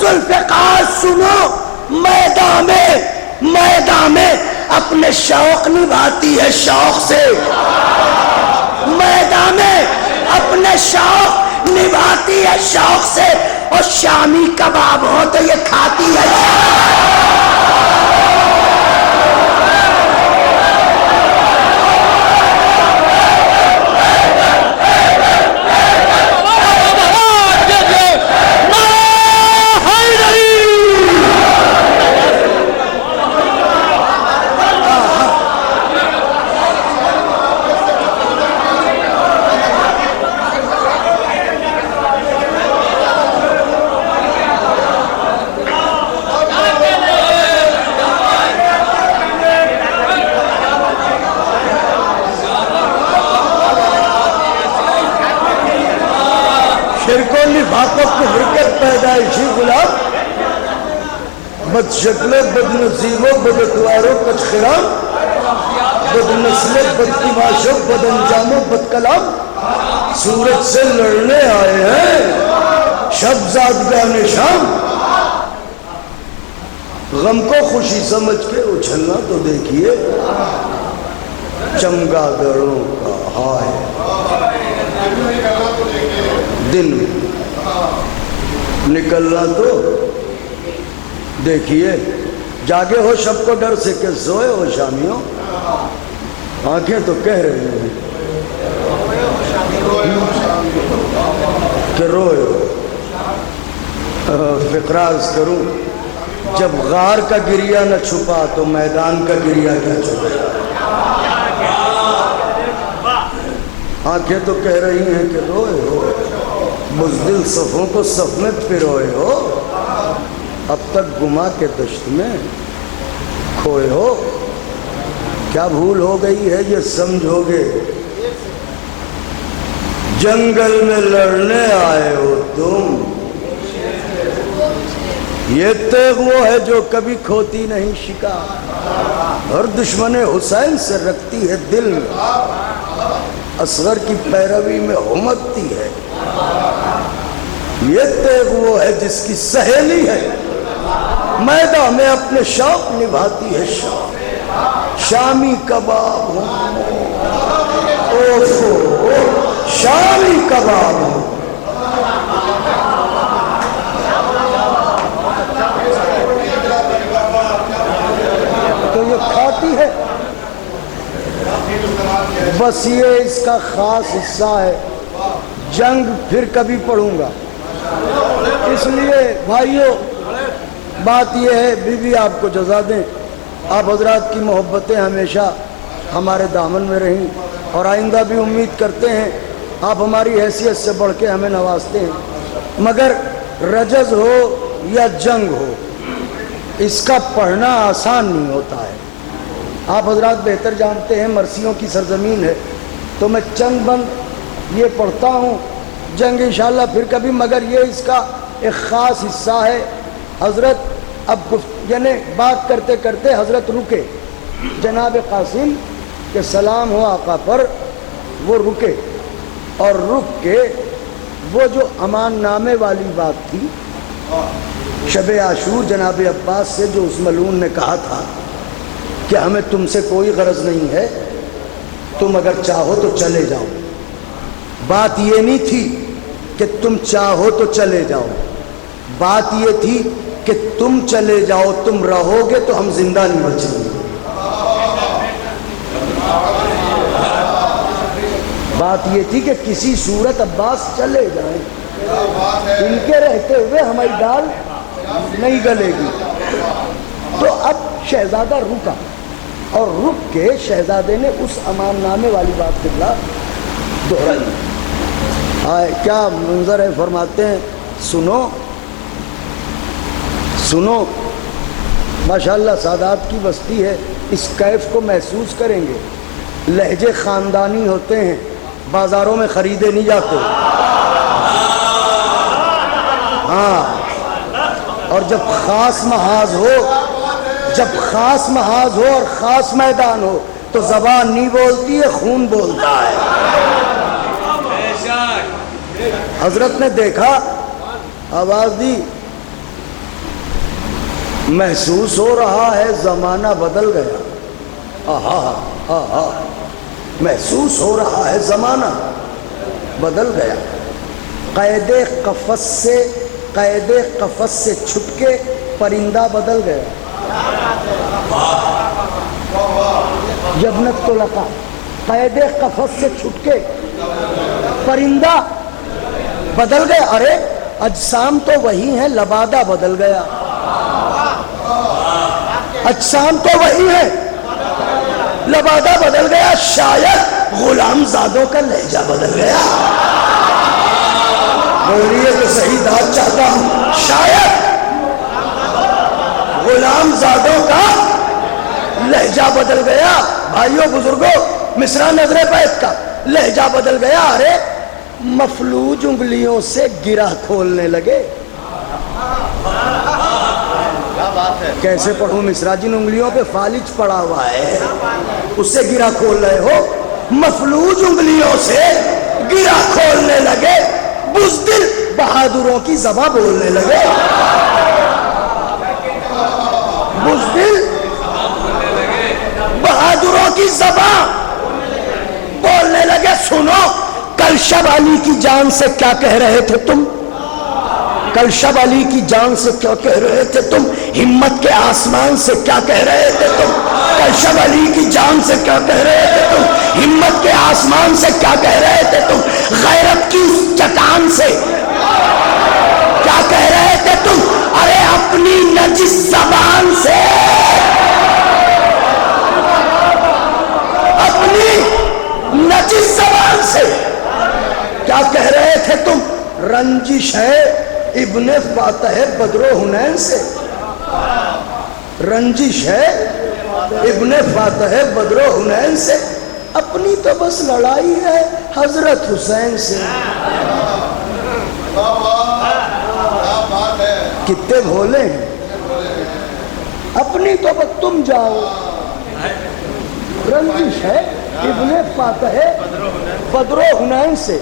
ذوالفقار، سنو میدان میں اپنے شوق نبھاتی ہے شوق سے، میدان میں اپنے شوق نبھاتی ہے شوق سے، اور شامی کباب ہو تو یہ کھاتی ہے۔ شرک و نفاق و کفر کے پیدائشی غلام، بد شکل بد نصیب و بد اتوار و کچھ خرام، بد نسل بد تماش و بد انجام و بد کلام، سورج سے لڑنے آئے ہیں شب زادگان شام، غم کو خوشی سمجھ کے اچھلنا تو دیکھیے چمگادڑوں کا ہائے، دن نکلنا تو دیکھیے، جاگے ہو شب کو ڈر سے کہ سوئے ہو شامیوں، آنکھیں تو کہہ رہی ہیں کہ روئے ہو۔ فقراز کروں، جب غار کا گریہ نہ چھپا تو میدان کا گریہ کیا چھپا، آنکھیں تو کہہ رہی ہیں کہ روئے ہو، بزدل صفوں کو صف میں پروئے ہو، اب تک گما کے دشت میں کھوئے ہو، کیا بھول ہو گئی ہے یہ سمجھو گے، جنگل میں لڑنے آئے ہو تم، یہ تیغ وہ ہے جو کبھی کھوتی نہیں شکار، اور دشمن حسین سے رکھتی ہے دل میں، اصغر کی پیروی میں ہمتتی ہے، یہ تیغ وہ ہے جس کی سہیلی ہے، میدان میں اپنے شوق نبھاتی ہے شوق، شامی کباب ہوں اوفو شامی کباب ہوں، تو یہ کھاتی ہے، بس یہ اس کا خاص حصہ ہے، جنگ پھر کبھی پڑھوں گا، اس لیے بھائیوں بات یہ ہے، بی بی آپ کو جزا دیں، آپ حضرات کی محبتیں ہمیشہ ہمارے دامن میں رہیں، اور آئندہ بھی امید کرتے ہیں آپ ہماری حیثیت سے بڑھ کے ہمیں نوازتے ہیں، مگر رجز ہو یا جنگ ہو اس کا پڑھنا آسان نہیں ہوتا ہے، آپ حضرات بہتر جانتے ہیں مرثیوں کی سرزمین ہے، تو میں چند بند یہ پڑھتا ہوں، جنگ انشاءاللہ پھر کبھی، مگر یہ اس کا ایک خاص حصہ ہے۔ حضرت اب یعنی بات کرتے کرتے حضرت رکے، جناب قاسم کہ سلام ہو آقا پر، وہ رکے، اور رک کے وہ جو امان نامے والی بات تھی، شب عاشور جناب عباس سے جو اس ملعون نے کہا تھا کہ ہمیں تم سے کوئی غرض نہیں ہے، تم اگر چاہو تو چلے جاؤ، بات یہ نہیں تھی کہ تم چاہو تو چلے جاؤ، بات یہ تھی کہ تم چلے جاؤ، تم رہو گے تو ہم زندہ نہیں بچیں گے، بات یہ تھی کہ کسی صورت عباس چلے جائیں، ان کے رہتے ہوئے ہماری ڈال نہیں گلے گی، تو اب شہزادہ رکا، اور رک کے شہزادے نے اس امان نامے والی بات کے خلاف دہرائی، کیا منظر ہے، فرماتے ہیں سنو سنو، ماشاءاللہ سادات کی بستی ہے، اس کیف کو محسوس کریں گے، لہجے خاندانی ہوتے ہیں، بازاروں میں خریدے نہیں جاتے، ہاں، اور جب خاص محاذ ہو، جب خاص محاذ ہو اور خاص میدان ہو تو زبان نہیں بولتی ہے، خون بولتا ہے۔ حضرت نے دیکھا، آواز دی، محسوس ہو رہا ہے زمانہ بدل گیا، آہا آہا، محسوس ہو رہا ہے زمانہ بدل گیا، قید قفس سے چھٹ کے پرندہ بدل گیا، یبنت تو لقا، قید قفس سے چھٹ کے پرندہ بدل گیا، ارے اجسام تو وہی ہیں، لبادہ بدل گیا، اجسام تو وہی ہے، لبادہ بدل گیا، شاید غلام زادوں کا لہجہ بدل گیا، بولیے تو صحیح داد چاہتا ہوں، شاید غلام زادوں کا لہجہ بدل گیا، بھائیوں بزرگوں، مصرع نظر بیت کا لہجہ بدل گیا، ارے مفلوج انگلیوں سے گرہ کھولنے لگے، کیسے پڑھوں مصرع، جن انگلیوں پہ فالج پڑا ہوا ہے اس سے گرہ کھول رہے ہو، مفلوج انگلیوں سے گرہ کھولنے لگے، بزدل بہادروں کی زباں بولنے لگے، بزدل بہادروں کی زباں بولنے لگے، سنو کل شب علی کی جان سے کیا کہہ رہے تھے تم، کل شب علی کی جان سے کیا کہہ رہے تھے تم، ہمت کے آسمان سے کیا کہہ رہے تھے تم، کل شب علی کی جان سے کیا کہہ رہے تھے تم، ہمت کے آسمان سے کیا کہہ رہے تھے تم، غیرت کی اس چٹان سے کیا کہہ رہے تھے تم، ارے اپنی نجس زبان سے، اپنی نجس زبان سے کیا کہہ رہے تھے تم، رنجش ہے ابن فاتح بدر و حنین سے، رنجش ہے ابن فاتح بدر و حنین سے، اپنی تو بس لڑائی ہے حضرت حسین سے۔ کتنے بھولے ہیں، اپنی تو بس تم جاؤ، رنجش ہے ابن فاتح بدر و حنین سے،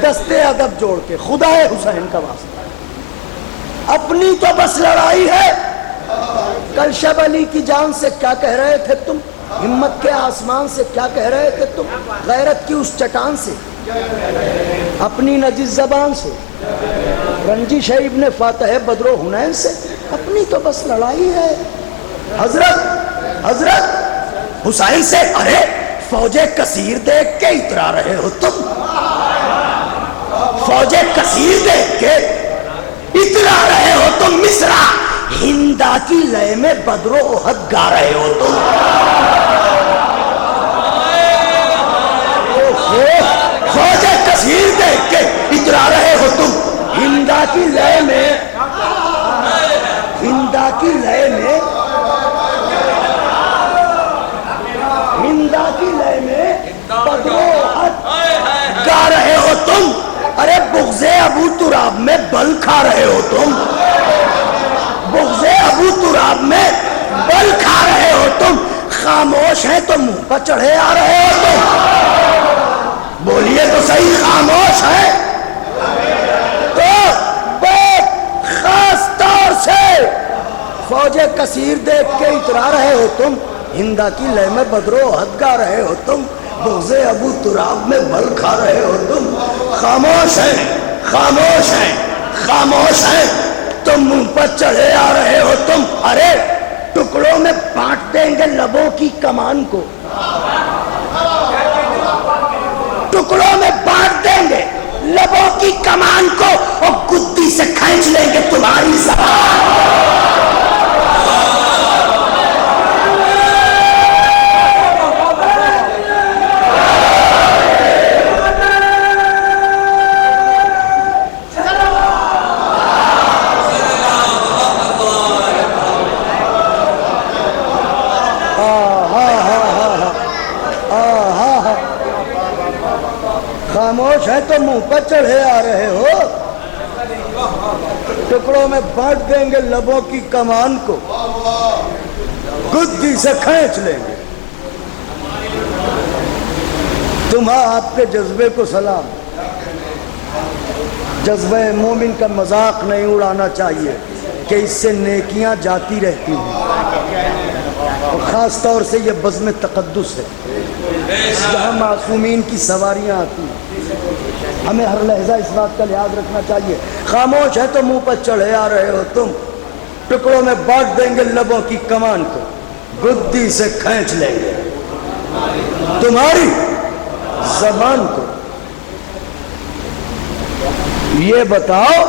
دستے ادب جوڑ کے خدا حسین کا واسطہ، اپنی تو بس لڑائی ہے۔ کل شب علی کی جان سے کیا کہہ رہے تھے تم، ہمت کے آسمان سے کیا کہہ رہے تھے تم، غیرت کی اس چٹان سے، اپنی نجس زبان سے، رنجش ہے ابن فاتح بدر و حنین سے، اپنی تو بس لڑائی ہے۔ حضرت حسین سے، ارے فوج کثیر دیکھ کے اترا رہے ہو تم، فوج کثیر دیکھ کے اترا رہے ہو تم، مصرع ہندا کی لئے میں بدر و احد گا رہے ہو تم، فوج کثیر دیکھ کے اترا رہے ہو تم، ہندا کی لئے میں، ہندا کی لئے میں، ہندا کی لئے میں بدر و احد گا رہے ہو تم، ارے بغض ابو تراب میں بل کھا رہے ہو تم، بغض ابو تراب میں بل کھا رہے ہو تم، خاموش ہیں تو منہ پر چڑھے آ رہے ہو تم، بولیے تو صحیح، خاموش ہے تو بہت خاص طور سے فوج کثیر دیکھ کے اترا رہے ہو تم، ہندا کی لئے میں بدر و احد گا رہے ہو تم، بغض ابو تراب میں بل کھا رہے ہو تم، خاموش ہیں، خاموش ہیں، خاموش ہیں، تم منہ پر چڑھے آ رہے ہو تم، ارے ٹکڑوں میں بانٹ دیں گے لبوں کی کمان کو، ٹکڑوں میں بانٹ دیں گے لبوں کی کمان کو، اور گدی سے کھینچ لیں گے تمہاری زبان۔ خاموش ہے تو منہ پر چڑھے آ رہے ہو، ٹکڑوں میں بانٹ دیں گے لبوں کی کمان کو، گدی سے کھینچ لیں گے، تمہاں آپ کے جذبے کو سلام، جذبہ مومن کا مذاق نہیں اڑانا چاہیے کہ اس سے نیکیاں جاتی رہتی ہیں، اور خاص طور سے یہ بزم تقدس ہے، یہاں معصومین کی سواریاں آتی ہیں، ہمیں ہر لحظہ اس بات کا لحاظ رکھنا چاہیے۔ خاموش ہے تو منہ پر چڑھے آ رہے ہو تم، ٹکڑوں میں بانٹ دیں گے لبوں کی کمان کو، گدی سے کھینچ لیں گے تمہاری زبان کو۔ یہ بتاؤ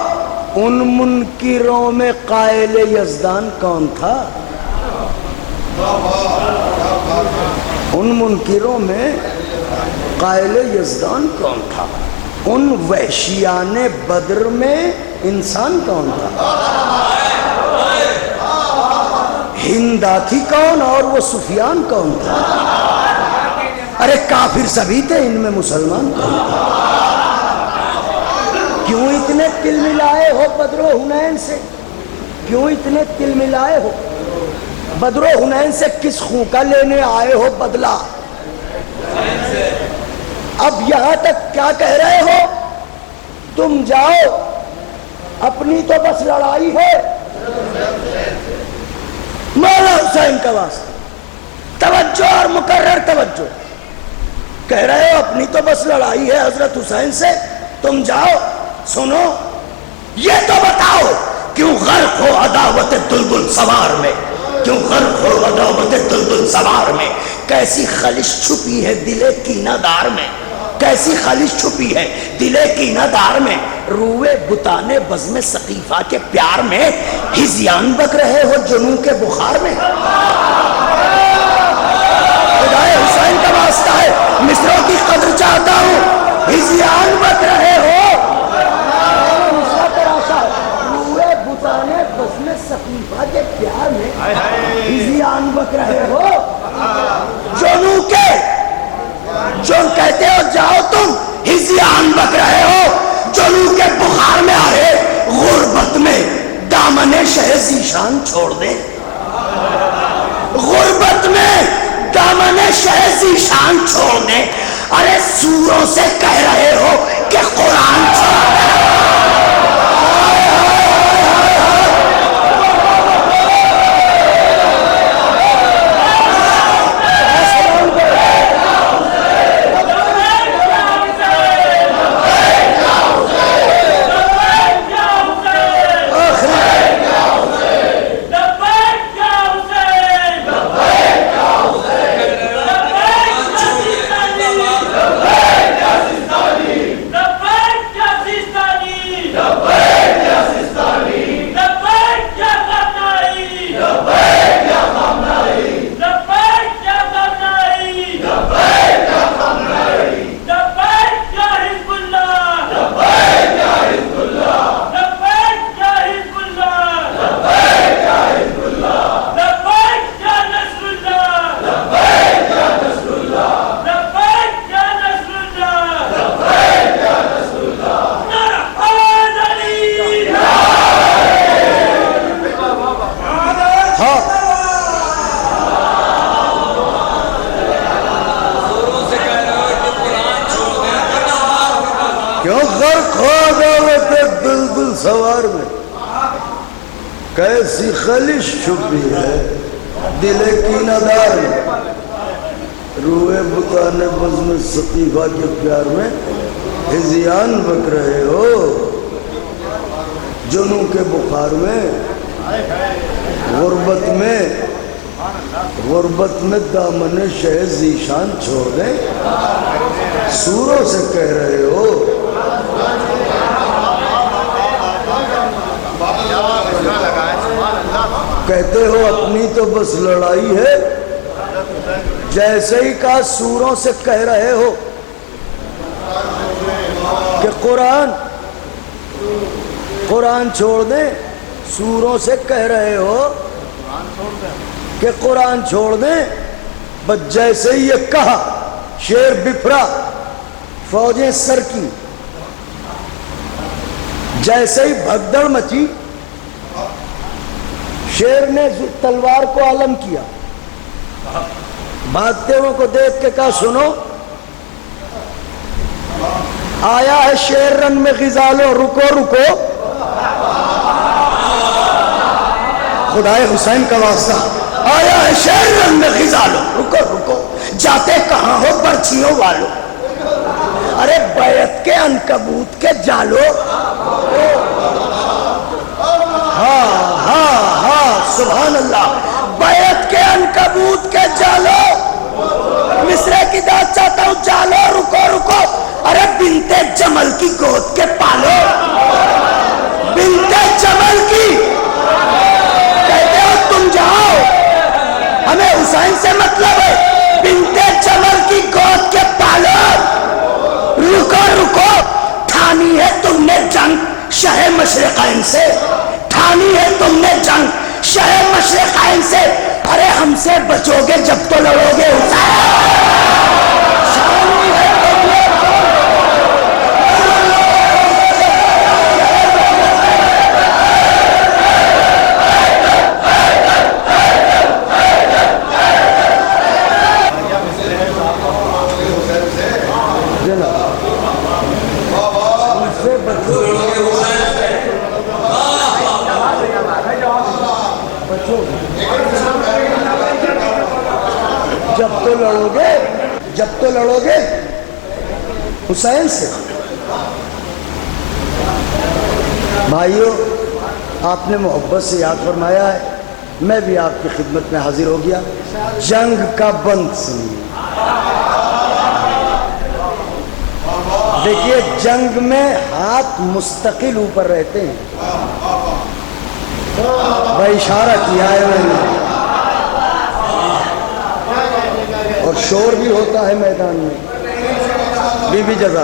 ان منکروں میں قائل یزدان کون تھا؟ ان منکروں میں قائل یزدان کون تھا؟ ان وحشیان بدر میں انسان کون تھا؟ ہندا تھی کون اور وہ سفیان کون تھا؟ ارے کافر سبھی تھے، ان میں مسلمان کون تھا؟ کیوں اتنے تل ملائے ہو بدر و حنین سے؟ کیوں اتنے تل ملائے ہو بدر و حنین سے؟ کس خون کا لینے آئے ہو بدلہ؟ اب یہاں تک کیا کہہ رہے ہو؟ تم جاؤ، اپنی تو بس لڑائی ہے مولا حسین کا واسطہ، توجہ اور مکرر توجہ، کہہ رہے ہو اپنی تو بس لڑائی ہے حضرت حسین سے، تم جاؤ، سنو یہ تو بتاؤ کیوں غرق ہو عداوت دلدل سوار میں؟ کیوں غرق ہو عداوت دلدل سوار میں؟ کیسی خلش چھپی ہے دل کینہ دار میں؟ کیسی خلش چھپی ہے دل کینہ دار میں؟ روئے بتانے بزم سقیفہ کے پیار میں ہزیان بک رہے ہو جنوں کے بخار میں؟ خدائے حسین کا واسطہ ہے، مصروں کی قدر چاہتا ہوں، ہزیان بک رہے ہو، روئے بتانے بزم سقیفہ کے پیار میں ہزیان بک رہے ہو، جنوں کے جو کہتے ہو جاؤ تم ہزیان بک رہے ہو، جنوں کے بخار میں آئے غربت میں دامن شہ ذیشان چھوڑ دے، غربت میں دامن شہ ذیشان چھوڑ دے، ارے سوروں سے کہہ رہے ہو کہ قرآن چھوڑ دے۔ سوار میں کیسی خلش چھپی ہے دل کینہ دار میں، روئے بتان بزم سقیفہ کے پیار میں ہزیان بک رہے ہو، جنوں کے بخار میں غربت میں دامن شہ ذیشان چھوڑ دیں، سوروں سے کہہ رہے ہو۔ کہتے ہو اپنی تو بس لڑائی ہے، جیسے ہی کہا سوروں سے کہہ رہے ہو کہ قرآن چھوڑ دیں، سوروں سے کہہ رہے ہو کہ قرآن چھوڑ دیں، بس جیسے ہی یہ کہا شیر بپھرا فوجیں سر کی، جیسے ہی بھگدڑ مچی شیر نے تلوار کو علم کیا، بھاگتے ہوئے کو دیکھ کے کہا سنو آیا ہے شیر رن میں غزالو، رکو رکو، خدائے حسین کا واسطہ، آیا ہے شیر رن میں غزالو، رکو رکو، جاتے کہاں ہو برچھیوں والو، ارے بیعت کے عنکبوت کے جالو، سبحان اللہ، بیعت کے عنکبوت کے جالو، مصرے کی داد چاہتا ہوں جالو، رکو رکو، ارے بنت جمل کی گود کے پالو، بنت جمل کی، کہتے ہو تم جاؤ ہمیں حسین سے مطلب ہے، بنت جمل کی گود کے پالو، رکو رکو، ٹھانی ہے تم نے جنگ شہ مشرقین سے، ٹھانی ہے تم نے جنگ شہ مشرقین سے، ارے ہم سے بچو گے جب تو لڑو گے حسین، شانی ہے تم نے جب تو لڑو گے حسین سے۔ بھائیو آپ نے محبت سے یاد فرمایا ہے، میں بھی آپ کی خدمت میں حاضر ہو گیا، جنگ کا بند سنیے۔ دیکھیے جنگ میں ہاتھ مستقل اوپر رہتے ہیں، بھائی اشارہ کیا ہے میں نے، اور شور بھی ہوتا ہے میدان میں، بی بی جزا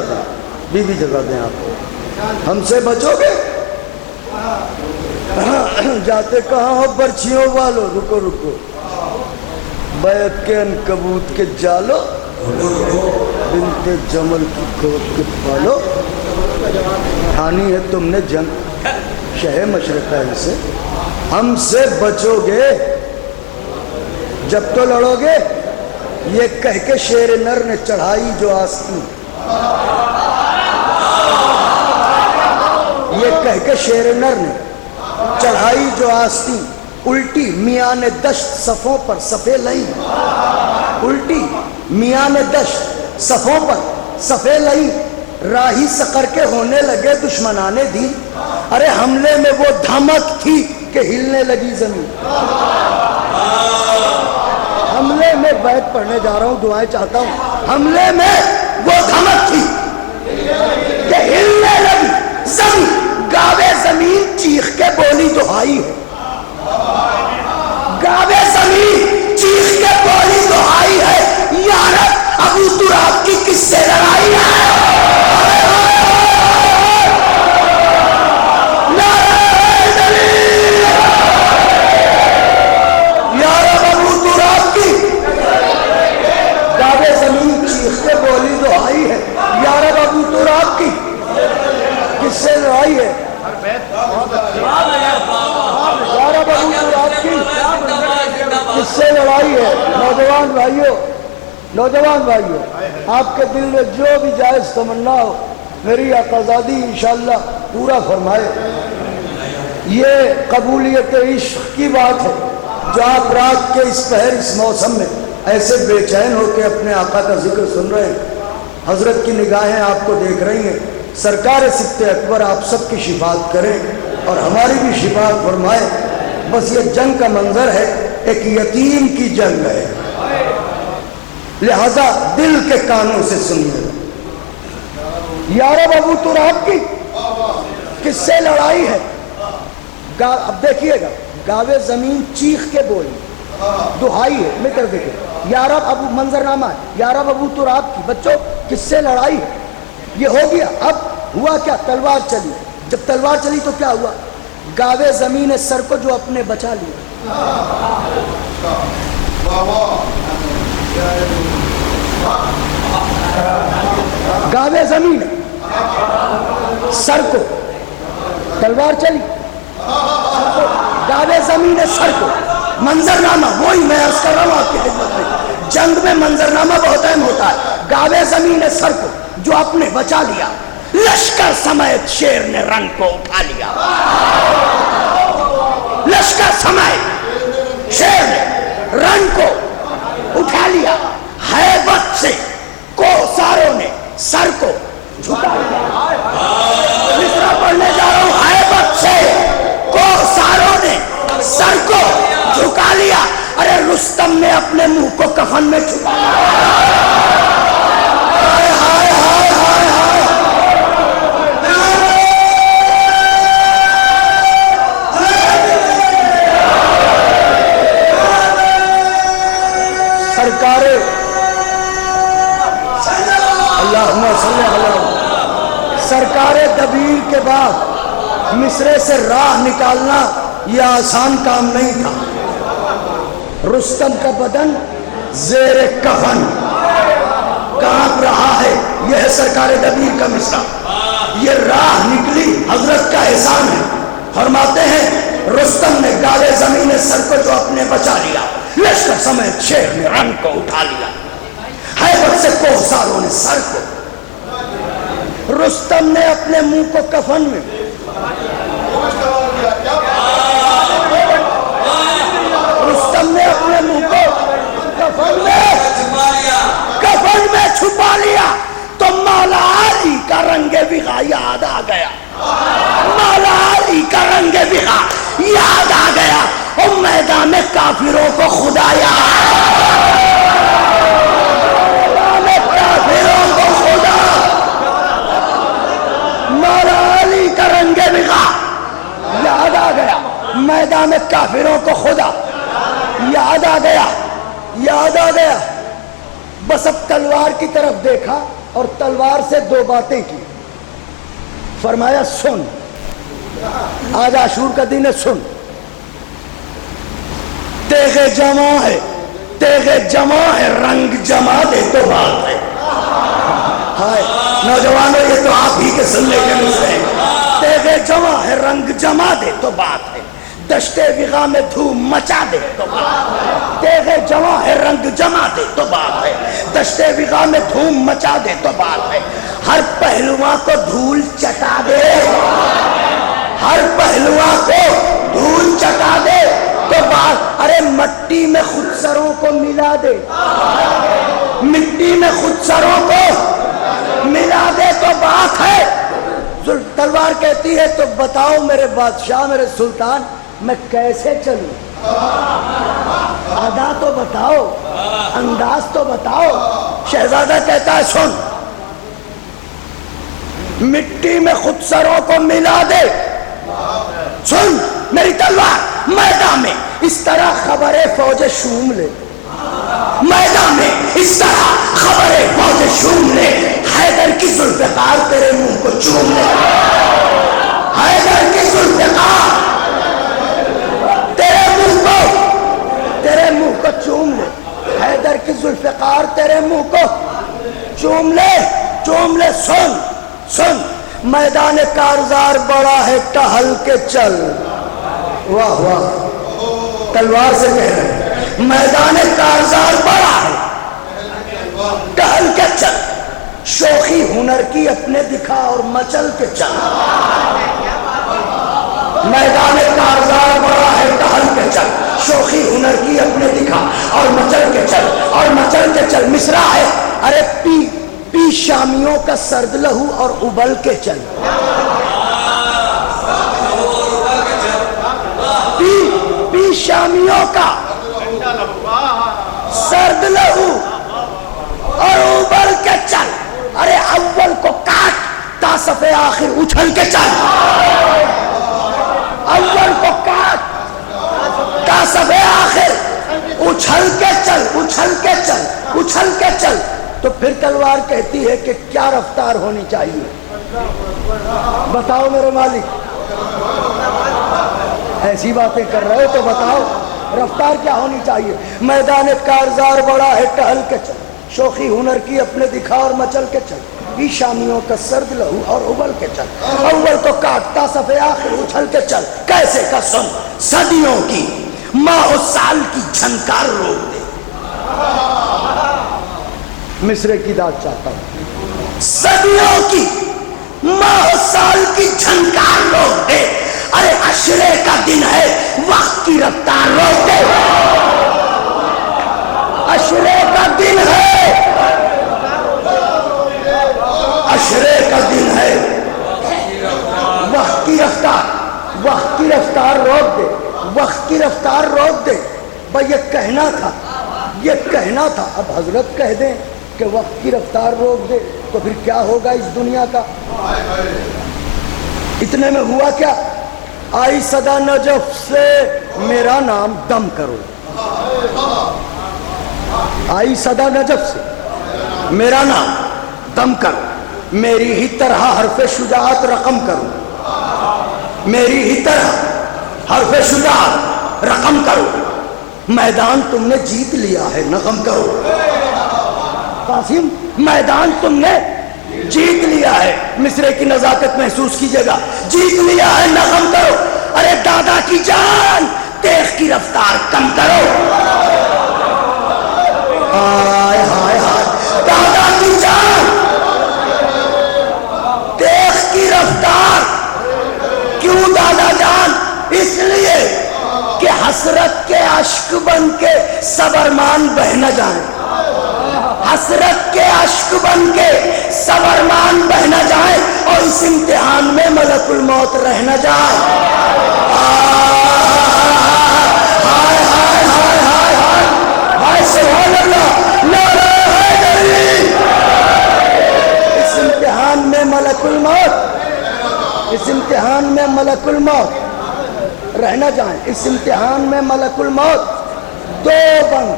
دیں آپ، ہم سے بچو گے، جاتے کہاں ہو برچھیوں والو، رکو رکو، بیعت کے عنکبوت کے جالو، بنت جمل کی گود کے پالو، ٹھانی ہے تم نے جنگ شہ مشرقہ سے، ہم سے بچو گے جب تو لڑو گے، یہ کہہ کے شیر نر نے چڑھائی جو آستین، یہ کہہ کے شیر نر نے چڑھائی جو آستین، الٹی میان دشت صفوں پر صفے لئی، الٹی میان دشت صفوں پر صفے لئی، راہی سقر کے ہونے لگے دشمنان دین، ارے حملے میں وہ دھمک تھی کہ ہلنے لگی زمین، حملے میں بیت پڑھنے جا رہا ہوں، دعائیں چاہتا ہوں، حملے میں وہ دھمک تھی کہ ہلنے لگی زمین، گاوے زمین چیخ کے بولی دہائی ہے، گاوے زمین چیخ کے بولی دہائی ہے، یارب ابو تراب کی کس سے لڑائی ہے، یارب ابو تراب کی گاوے زمین چیخ کے بولی دہائی ہے، یارب ابو تراب کی کس سے لڑائی ہے، یارب ابو تراب کی کس سے لڑائی ہے۔ نوجوان بھائیوں، نوجوان بھائیوں، آپ کے دل میں جو بھی جائز تمنا ہو میری آقازادی انشاءاللہ پورا فرمائے، یہ قبولیت عشق کی بات ہے جو آپ رات کے اس پہر اس موسم میں ایسے بے چین ہو کے اپنے آقا کا ذکر سن رہے ہیں، حضرت کی نگاہیں آپ کو دیکھ رہی ہیں، سرکار صدق اکبر آپ سب کی شفاعت کریں اور ہماری بھی شفاعت فرمائے۔ بس یہ جنگ کا منظر ہے، ایک یتیم کی جنگ ہے، لہذا دل کے کانوں سے سنیے۔ یارب ابو تراب کی کس سے لڑائی ہے، اب دیکھیے گا، گاوے زمین چیخ کے بولی دہائی ہے، متر دیکھیں، یارب ابو منظرنامہ ہے، یارب ابو تراب کی، بچوں کس سے لڑائی ہے، یہ ہو گیا۔ اب ہوا کیا، تلوار چلی، جب تلوار چلی تو کیا ہوا، گاوے زمین سر کو جو اپنے بچا لیا، گاوے زمین سر کو، تلوار چلی گاوے زمین سر کو، منظرنامہ وہی میں عرض کر رہا ہوں آپ کی خدمت میں، جنگ میں منظرنامہ بہت اہم ہوتا ہے، گاوے زمین سر کو جو اپنے بچا لیا، لشکر سمیت شیر نے رنگ کو اٹھا لیا، لشکر سمیت شیر نے رنگ کو اٹھا لیا، ہیبت سے کوساروں نے سر کو جھکا لیا، مصرع پڑھنے جا رہا ہوں، ہیبت سے کوساروں نے سر کو جھکا لیا، ارے رستم نے اپنے منہ کو کفن میں چھپا لیا، سرکار دبیر کے بعد مصرے سے راہ نکالنا یہ آسان کام نہیں تھا، رستم کا بدن زیر کفن کانپ رہا ہے، یہ ہے سرکار دبیر کا مصرع، یہ راہ نکلی حضرت کا احسان ہے، فرماتے ہیں رستم نے گاوے زمین سر کو جو اپنے بچا لیا، لشکر سمیت شیر نے رنگ کو اٹھا لیا، ہیبت سے کوساروں نے سر کو، رستم نے اپنے منہ کو کفن میں، رستم نے اپنے منہ کو کفن میں چھپا لیا، تو مولا علی کا رنگ وغا یاد آ گیا، مولا علی کا رنگ وغا یاد آ گیا، اور میدان میں کافروں کو خدا یاد آ گیا، میدان میں کافروں کو خدا یاد آ گیا، یاد آ گیا، بس اب تلوار کی طرف دیکھا اور تلوار سے دو باتیں کی، فرمایا سن، آج عاشور کا دن ہے، سن، تیغ جمع ہے تیغ جمع ہے رنگ جما دے تو بات ہے. ہائے نوجوانوں یہ تو آپ ہی کے سننے کے نسخے ہیں. تیغ جمع ہے رنگ جما دے تو بات ہے, دشتے وغا میں دھوم مچا دے تو بات ہے. تیغ جمع ہے رنگ جما دے تو بات ہے, دشتے وغا میں دھوم مچا دے تو بات ہے. ہر پہلواں کو دھول چٹا دے, ہر پہلواں کو دھول چٹا دے تو بات. ارے مٹی میں خود سروں کو ملا دے, مٹی میں خود سروں کو ملا دے تو بات ہے. تلوار کہتی ہے تو بتاؤ میرے بادشاہ میرے سلطان میں کیسے چلوں, ادا تو بتاؤ, انداز تو بتاؤ. شہزادہ کہتا ہے سن, مٹی میں خود سروں کو ملا دے, سن میری تلوار میدان میں اس طرح خبر فوج شوم لے, میدان میں اس طرح خبر فوج شوم لے. حیدر کی ذوالفقار تیرے منہ کو چوم لے, حیدر کی ذوالفقار تیرے منہ کو چوم لے, حیدر کی ذوالفقار تیرے منہ کو چوم لے, چوم لے. سن سن میدان کارزار بڑا ہے ٹہل کے چل. واہ واہ تلوار سے کہہ رہے ہیں میدان کارزار بڑا ہے ٹہل کے چل, شوخی ہنر کی اپنے دکھا اور مچل کے چل. میدان کارزار بڑا ہے ٹہل کے چل, شوخی ہنر کی اپنے دکھا اور مچل کے چل, اور مچل کے چل. مصرع ہے ارے پی پی شامیوں کا سرد لہو اور ابل کے چل, پی شامیوں کا سرد لہو اور ابل کے چل. ارے اول کو کاٹ تا صفے آخر اچھل کے چل, اول کو کاٹ تا صفے آخر اچھل کے چل, اچھل کے چل, اچھل کے چل. تو پھر تلوار کہتی ہے کہ کیا رفتار ہونی چاہیے بتاؤ میرے مالک, ایسی باتیں کر رہے ہو تو بتاؤ رفتار کیا ہونی چاہیے. میدان کارزار بڑا ہے ٹہل کے چل, شوخی ہنر کی اپنے دکھا اور مچل کے چل, بھی شامیوں کا سرد لہو اور ابل کے چل. اول کو کاٹتا صفے آخر اچھل کے چل. کیسے کا سن, صدیوں کی ماہ و سال کی جھنکار روک دے. مصرے کی داد چاہتا ہوں, صدیوں کی ماہ و سال کی جھنکار روک دے. ارے عشرے کا دن ہے وقت کی رفتار روک دے, عشرے کا دن ہے, عشرے کا دن ہے وقت کی رفتار, وقت کی رفتار روک دے, وقت کی رفتار روک دے. بھائی یہ کہنا تھا, یہ کہنا تھا. اب حضرت کہہ دیں کہ وقت کی رفتار روک دے تو پھر کیا ہوگا اس دنیا کا. اتنے میں ہوا کیا, آئی صدا نجف سے میرا نام دم کرو, آئی صدا نجف سے میرا نام دم کرو, میری ہی طرح حرف شجاعت رقم کرو, میری ہی طرح حرف شجاعت رقم کرو. میدان تم نے جیت لیا ہے نغم کرو. قاسم میدان تم نے جیت لیا ہے, مصرے کی نزاکت محسوس کیجئے گا, جیت لیا ہے نغم کرو. ارے دادا کی جان تیغ کی رفتار کم کرو. ہائے ہائے ہائے دادا کی جان تیغ کی رفتار. کیوں دادا جان؟ اس لیے کہ حسرت کے اشک بن کے صبرمان بہ نہ جائیں, حسرت کے اشک بن کے صبرمان بہ نہ جائیں, اور اس امتحان میں ملک الموت رہ نہ جائے. ہائے ہائے ہائے ہائے ہائے ہائے سبحان اللہ, نعرہ حیدری. اس امتحان میں ملک الموت, اس امتحان میں ملک الموت رہ نہ جائیں, اس امتحان میں ملک الموت دو بند,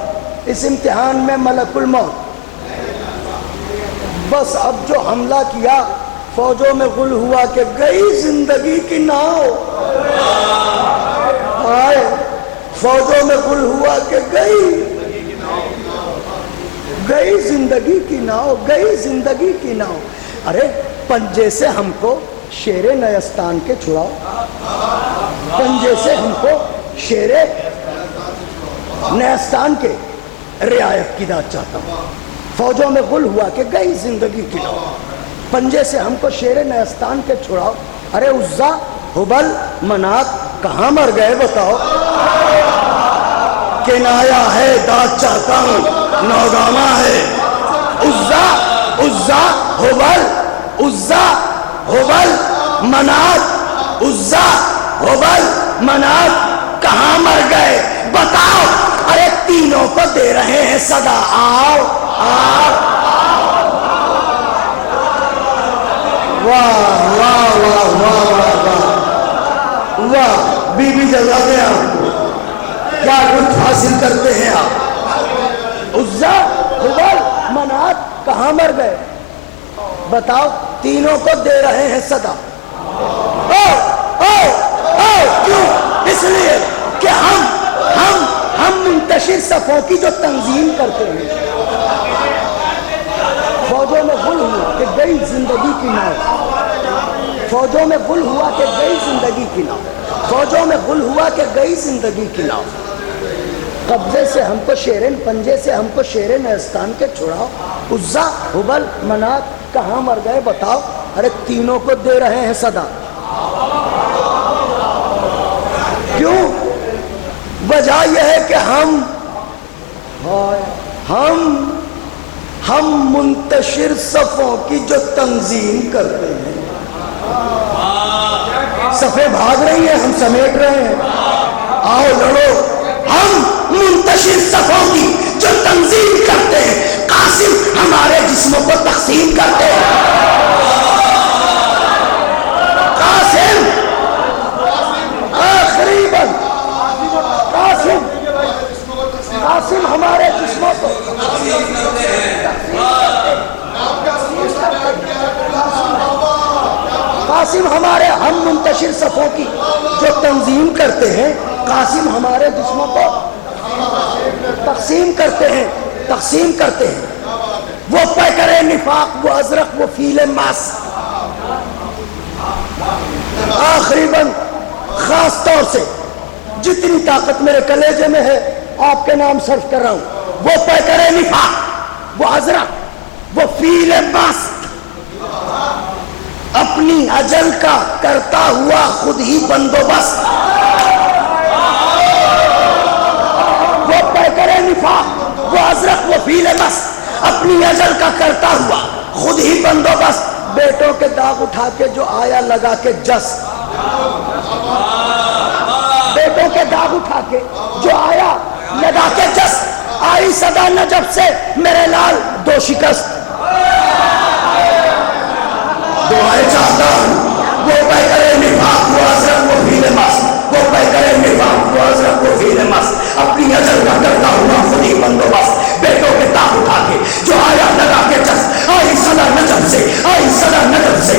اس امتحان میں ملک الموت. بس اب جو حملہ کیا فوجوں میں غل ہوا کہ گئی زندگی کی ناؤ, آئے فوجوں میں غل ہوا کہ گئی گئی زندگی کی ناؤ، گئی زندگی کی ناؤ. ارے پنجے سے ہم کو شیر نیستان کے چھڑاؤ، پنجے سے ہم کو شیر نیستان کے رعایت کی داد چاہتا ہوں. فوجوں میں غل ہوا کہ گئی زندگی کی ناؤ، پنجے سے ہم کو شیر نیستان کے چھڑاؤ. ارے عزا ہبل منات کہاں مر گئے بتاؤ. کنایا ہے داد چاہتا ہوں نوگاما ہے. عزا عزا ہبل، عزا ہبل منات، عزا ہبل منات کہاں مر گئے بتاؤ. ارے تینوں کو دے رہے ہیں صدا، آؤ آؤ. واہ واہ واہ واہ واہ واہ. بی بی جزا دیں آپ کو، کیا کچھ حاصل کرتے ہیں آپ. عزا ہبل منات کہاں مر گئے بتاؤ، تینوں کو دے رہے ہیں صدا. کیوں؟ اس لیے کہ ہم منتشر صفوں کی جو تنظیم کرتے ہیں. فوجوں میں غل ہوا کہ گئی زندگی کی ناؤ، فوجوں میں غل ہوا کہ گئی زندگی کی ناؤ، فوجوں میں غل ہوا کہ گئی زندگی کی ناؤ. قبضے سے ہم کو شیرن، پنجے سے ہم کو شیر نیستان کے چھڑاؤ. عزا ہبل منات کہاں مر گئے بتاؤ. ارے تینوں کو دے رہے ہیں صدا. کیوں؟ وجہ یہ ہے کہ ہم منتشر صفوں کی جو تنظیم کرتے ہیں. صفیں بھاگ رہی ہیں، ہم سمیٹ رہے ہیں. آؤ لڑو. ہم منتشر صفوں کی جو تنظیم کرتے ہیں، قاسم ہمارے جسموں کو تقسیم کرتے ہیں. قاسم آخری بند، قاسم ہمارے جسموں کو قاسم ہمارے، ہم منتشر صفوں کی جو تنظیم کرتے ہیں، قاسم ہمارے جسموں کو تقسیم کرتے ہیں، تقسیم کرتے ہیں. وہ پیکر نفاق، وہ ازرق، وہ فیل ماس. آخری بند، خاص طور سے جتنی طاقت میرے کلیجے میں ہے آپ کے نام صرف کر رہا ہوں. وہ پیکر نفاق، وہ ازرق، وہ فیل ماس، اپنی اجل کا کرتا ہوا خود ہی بندوبست. وہ پیکر نفاق، وہ ازرق، وہ فیل ماس، اپنی اجل کا کرتا ہوا خود ہی بندوبست. بیٹوں کے داغ اٹھا کے جو آیا لگا کے جس، بیٹوں کے داغ اٹھا کے جو آیا لگا کے جس. آئی صدا نجف سے میرے لال دو شکست. دعائیں چاہتا ہوں وہ پیکر نفاق، وہ ازرق، وہ فیل ماس، وہ پیکر نفاق، وہ ازرق، وہ فیل ماس، اپنی اجل کا کرتا ہوا خود ہی بندوبست. بیٹوں کے داغ اٹھا کے جو آیا لگا کے جس. آئی صدا نجف سے، آئی صدا نجف سے